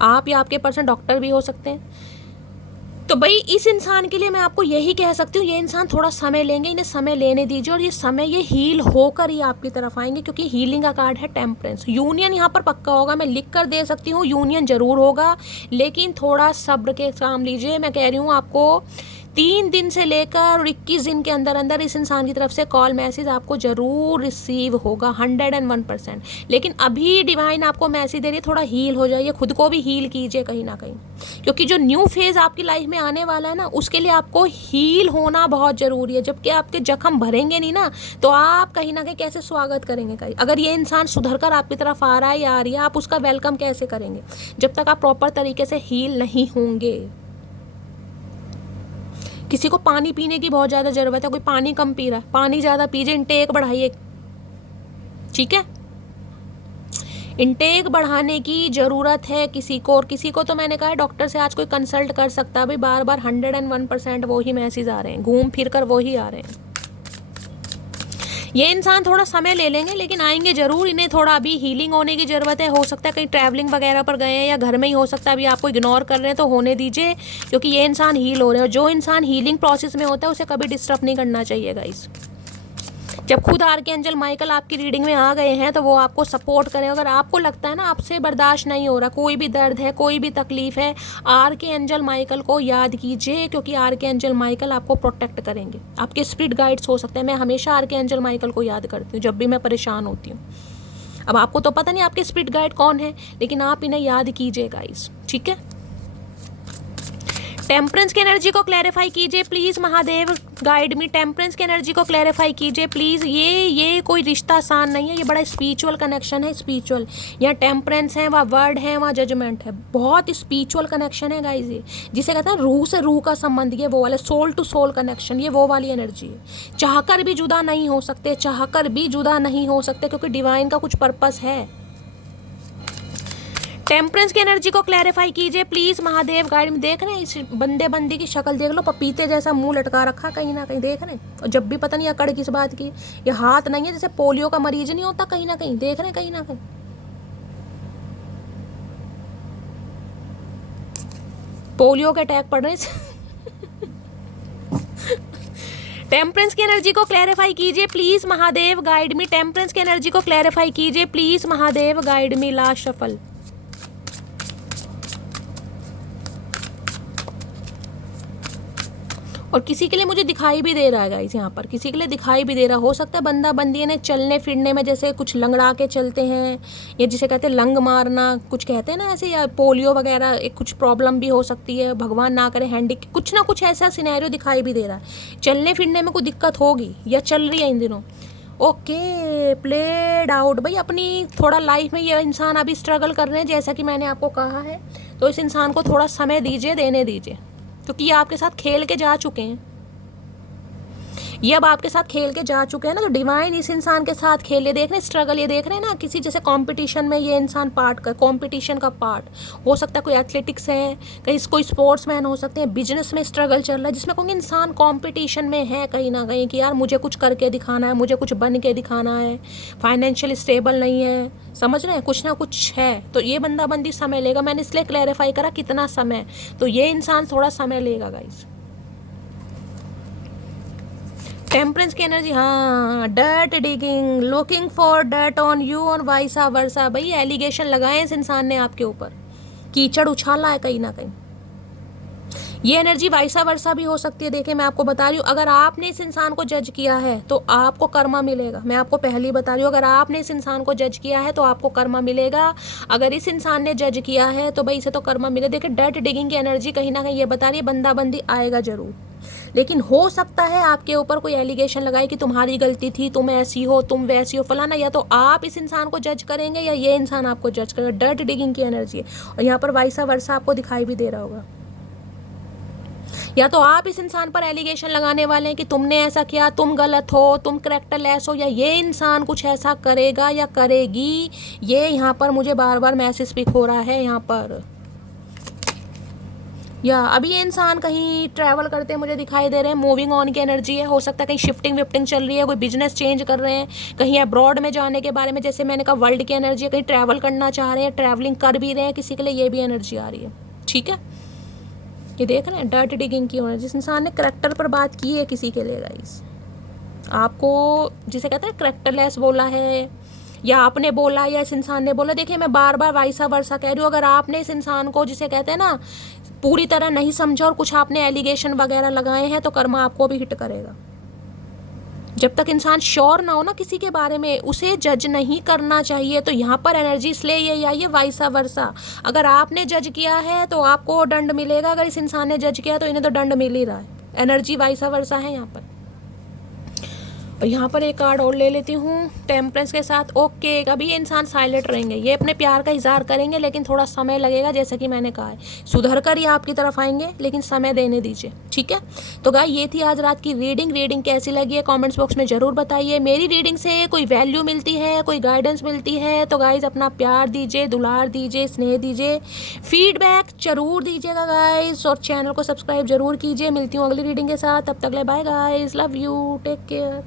आप या आपके पर्सन डॉक्टर भी हो सकते हैं। तो भाई इस इंसान के लिए मैं आपको यही कह सकती हूँ, ये इंसान थोड़ा समय लेंगे, इन्हें समय लेने दीजिए, और ये समय ये हील होकर ही आपकी तरफ आएंगे, क्योंकि हीलिंग का कार्ड है टेम्परेंस। यूनियन यहाँ पर पक्का होगा, मैं लिख कर दे सकती हूँ, यूनियन जरूर होगा, लेकिन थोड़ा सब्र के काम लीजिए। मैं कह रही हूँ आपको 3 दिन से लेकर 21 दिन के अंदर अंदर इस इंसान की तरफ से कॉल मैसेज आपको ज़रूर रिसीव होगा 101%। लेकिन अभी डिवाइन आपको मैसेज दे रही है, थोड़ा हील हो जाइए, खुद को भी हील कीजिए कहीं ना कहीं, क्योंकि जो न्यू फेज़ आपकी लाइफ में आने वाला है ना, उसके लिए आपको हील होना बहुत ज़रूरी है। जबकि आपके जख्म भरेंगे नहीं ना, तो आप कहीं ना कहीं कैसे स्वागत करेंगे कहीं, अगर ये इंसान सुधर कर आपकी तरफ आ रहा है या आ रही है, आप उसका वेलकम कैसे करेंगे जब तक आप प्रॉपर तरीके से हील नहीं होंगे। किसी को पानी पीने की बहुत ज़्यादा ज़रूरत है, कोई पानी कम पी रहा है, पानी ज़्यादा पीजिए, इंटेक बढ़ाइए, ठीक है, इंटेक बढ़ाने की ज़रूरत है किसी को। और किसी को तो मैंने कहा है डॉक्टर से आज कोई कंसल्ट कर सकता है भाई, बार बार 101% वो ही मैसेज आ रहे हैं, घूम फिर कर वो ही आ रहे हैं। ये इंसान थोड़ा समय ले लेंगे लेकिन आएंगे ज़रूर। इन्हें थोड़ा अभी हीलिंग होने की ज़रूरत है। हो सकता है कहीं ट्रैवलिंग वगैरह पर गए हैं या घर में ही हो सकता है अभी आपको इग्नोर कर रहे हैं, तो होने दीजिए, क्योंकि ये इंसान हील हो रहे हैं। और जो इंसान हीलिंग प्रोसेस में होता है उसे कभी डिस्टर्ब नहीं करना चाहिए गाइस। जब खुद आर्कएंजल माइकल आपकी रीडिंग में आ गए हैं तो वो आपको सपोर्ट करें। अगर आपको लगता है ना आपसे बर्दाश्त नहीं हो रहा, कोई भी दर्द है, कोई भी तकलीफ है, आर्कएंजल माइकल को याद कीजिए, क्योंकि आर्कएंजल माइकल आपको प्रोटेक्ट करेंगे। आपके स्पिरिट गाइड्स हो सकते हैं। मैं हमेशा आर्कएंजल माइकल को याद करती हूँ जब भी मैं परेशान होती हूँ। अब आपको तो पता नहीं आपके स्पिरिट गाइड कौन है, लेकिन आप इन्हें याद कीजिए गाइस, ठीक है। टेम्परेंस की एनर्जी को क्लैरिफाई कीजिए please, Mahadev guide me. Temperance की एनर्जी को क्लैरिफाई कीजिए प्लीज़। ये कोई रिश्ता आसान नहीं है, ये बड़ा स्पिरिचुअल कनेक्शन है, स्पिरिचुअल। यहाँ टेम्परेंस है, वहाँ वर्ड है, वहाँ जजमेंट है। बहुत स्पिरिचुअल कनेक्शन है गाइस ये, जिसे कहते हैं रूह से रूह का संबंध। ये वो वाला सोल टू सोल कनेक्शन, ये वो वाली एनर्जी है। चाहकर भी जुदा नहीं हो सकते, चाहकर भी जुदा नहीं हो सकते, क्योंकि डिवाइन का कुछ पर्पस है। टेम्परेंस की एनर्जी को क्लैरिफाई कीजिए प्लीज, महादेव गाइड में। देख रहे हैं इस बंदे बंदी की शक्ल देख लो, पपीते जैसा मुंह लटका रखा कहीं ना कहीं, देख रहे हैं। और जब भी पता नहीं अकड़ किस बात की, ये हाथ नहीं है जैसे पोलियो का मरीज नहीं होता कहीं ना कहीं, देख रहे हैं कहीं ना कहीं। पोलियो के अटैक पड़ रहे हैं। टेम्परेंस की एनर्जी को क्लैरिफाई कीजिए please, Mahadev guide me. Temperance की एनर्जी को क्लैरिफाई कीजिए please, Mahadev guide me. Last shuffle. और किसी के लिए मुझे दिखाई भी दे रहा है गाइस, यहाँ पर किसी के लिए दिखाई भी दे रहा। हो सकता है बंदा बंदी ने चलने फिरने में जैसे कुछ लंगड़ा के चलते हैं, या जिसे कहते हैं लंग मारना, कुछ कहते हैं ना ऐसे, या पोलियो वगैरह एक कुछ प्रॉब्लम भी हो सकती है, भगवान ना करे हैंडी, कुछ ना कुछ ऐसा सिनेरियो दिखाई भी दे रहा है। चलने फिरने में कोई दिक्कत होगी या चल रही है इन दिनों। ओके, प्लेड आउट भाई। अपनी थोड़ा लाइफ में ये इंसान अभी स्ट्रगल कर रहे हैं, जैसा कि मैंने आपको कहा है। तो इस इंसान को थोड़ा समय दीजिए, देने दीजिए, क्योंकि ये आपके साथ खेल के जा चुके हैं। ये अब आपके साथ खेल के जा चुके हैं ना, तो डिवाइन इस इंसान के साथ खेले। देख रहे हैं स्ट्रगल, ये देख रहे हैं ना, किसी जैसे कंपटीशन में ये इंसान पार्ट कर, कंपटीशन का पार्ट हो सकता है। कोई एथलेटिक्स है, कहीं कोई स्पोर्ट्समैन हो सकते हैं, बिजनेस में स्ट्रगल चल रहा है, जिसमें कोई इंसान कंपटीशन में है कहीं ना कहीं कि यार मुझे कुछ करके दिखाना है, मुझे कुछ बन के दिखाना है। फाइनेंशियल स्टेबल नहीं है, समझ रहे हैं, कुछ ना कुछ है। तो ये बंदा बंदी समय लेगा। मैंने इसलिए क्लैरिफाई करा कितना समय, तो ये इंसान थोड़ा समय लेगा गाइस। टेम्परेंस की एनर्जी, हाँ, dirt digging, looking for dirt on you और वाइसा वर्सा। भाई एलिगेशन लगाए इस इंसान ने आपके ऊपर, कीचड़ उछाला है कहीं ना कहीं। ये एनर्जी वाइसा वर्सा भी हो सकती है। देखिए मैं आपको बता रही हूँ, अगर आपने इस इंसान को जज किया है तो आपको कर्मा मिलेगा। मैं आपको पहले ही बता रही हूँ, अगर आपने इस इंसान को जज किया है तो आपको कर्मा मिलेगा। अगर इस इंसान ने जज किया है तो भाई इसे तो कर्मा मिले। देखिए डर्ट डिगिंग की एनर्जी कहीं ना कहीं ये बता रही है बंदा बंदी आएगा जरूर, लेकिन हो सकता है आपके ऊपर कोई एलिगेशन लगाए कि तुम्हारी गलती थी, तुम ऐसी हो, तुम वैसी हो, फलाना। या तो आप इस इंसान को जज करेंगे या ये इंसान आपको जज करेगा। डर्ट डिगिंग की एनर्जी है। और यहाँ पर वाइसा वर्सा आपको दिखाई भी दे रहा होगा। या तो आप इस इंसान पर एलिगेशन लगाने वाले हैं कि तुमने ऐसा किया, तुम गलत हो, तुम कैरेक्टर लेस हो, या ये इंसान कुछ ऐसा करेगा या करेगी। ये यहाँ पर मुझे बार बार मैसेज पिक हो रहा है यहाँ पर। या अभी ये इंसान कहीं ट्रैवल करते मुझे दिखाई दे रहे हैं। मूविंग ऑन की एनर्जी है। हो सकता है कहीं शिफ्टिंग विफ्टिंग चल रही है, कोई बिजनेस चेंज कर रहे हैं, कहीं अब्रॉड में जाने के बारे में, जैसे मैंने कहा वर्ल्ड की एनर्जी है, कहीं ट्रैवल करना चाह रहे हैं, ट्रैवलिंग कर भी रहे हैं किसी के लिए, ये भी एनर्जी आ रही है। ठीक है, ये देख रहे हैं डर्ट डिगिंग की एनर्जी। जिस इंसान ने करेक्टर पर बात की है किसी के लिए गाइस, आपको जिसे कहते हैं करेक्टरलेस बोला है, या आपने बोला या इस इंसान ने बोला। देखिए मैं बार बार वाइसा वर्सा कह रही हूँ, अगर आपने इस इंसान को जिसे कहते हैं ना पूरी तरह नहीं समझा और कुछ आपने एलिगेशन वगैरह लगाए हैं तो कर्मा आपको भी हिट करेगा। जब तक इंसान श्योर ना हो ना किसी के बारे में, उसे जज नहीं करना चाहिए। तो यहाँ पर एनर्जी इसलिए ये आई है वाइसा वर्सा। अगर आपने जज किया है तो आपको दंड मिलेगा, अगर इस इंसान ने जज किया तो इन्हें तो दंड मिल ही रहा है। एनर्जी वाइसा वर्सा है यहाँ पर। और यहाँ पर एक कार्ड और ले लेती हूँ टेम्परेंस के साथ। ओके, कभी ये इंसान साइलेंट रहेंगे, ये अपने प्यार का इजहार करेंगे, लेकिन थोड़ा समय लगेगा। जैसा कि मैंने कहा है, सुधर कर ही आपकी तरफ आएंगे, लेकिन समय देने दीजिए। ठीक है, तो गाइस ये थी आज रात की रीडिंग कैसी लगी है कमेंट्स बॉक्स में ज़रूर बताइए। मेरी रीडिंग से कोई वैल्यू मिलती है, कोई गाइडेंस मिलती है तो गाइस अपना प्यार दीजिए, दुलार दीजिए, स्नेह दीजिए, फीडबैक जरूर दीजिएगा गाइस, और चैनल को सब्सक्राइब जरूर कीजिए। मिलती हूँ अगली रीडिंग के साथ, तब तक ले bye guys, love you, take care.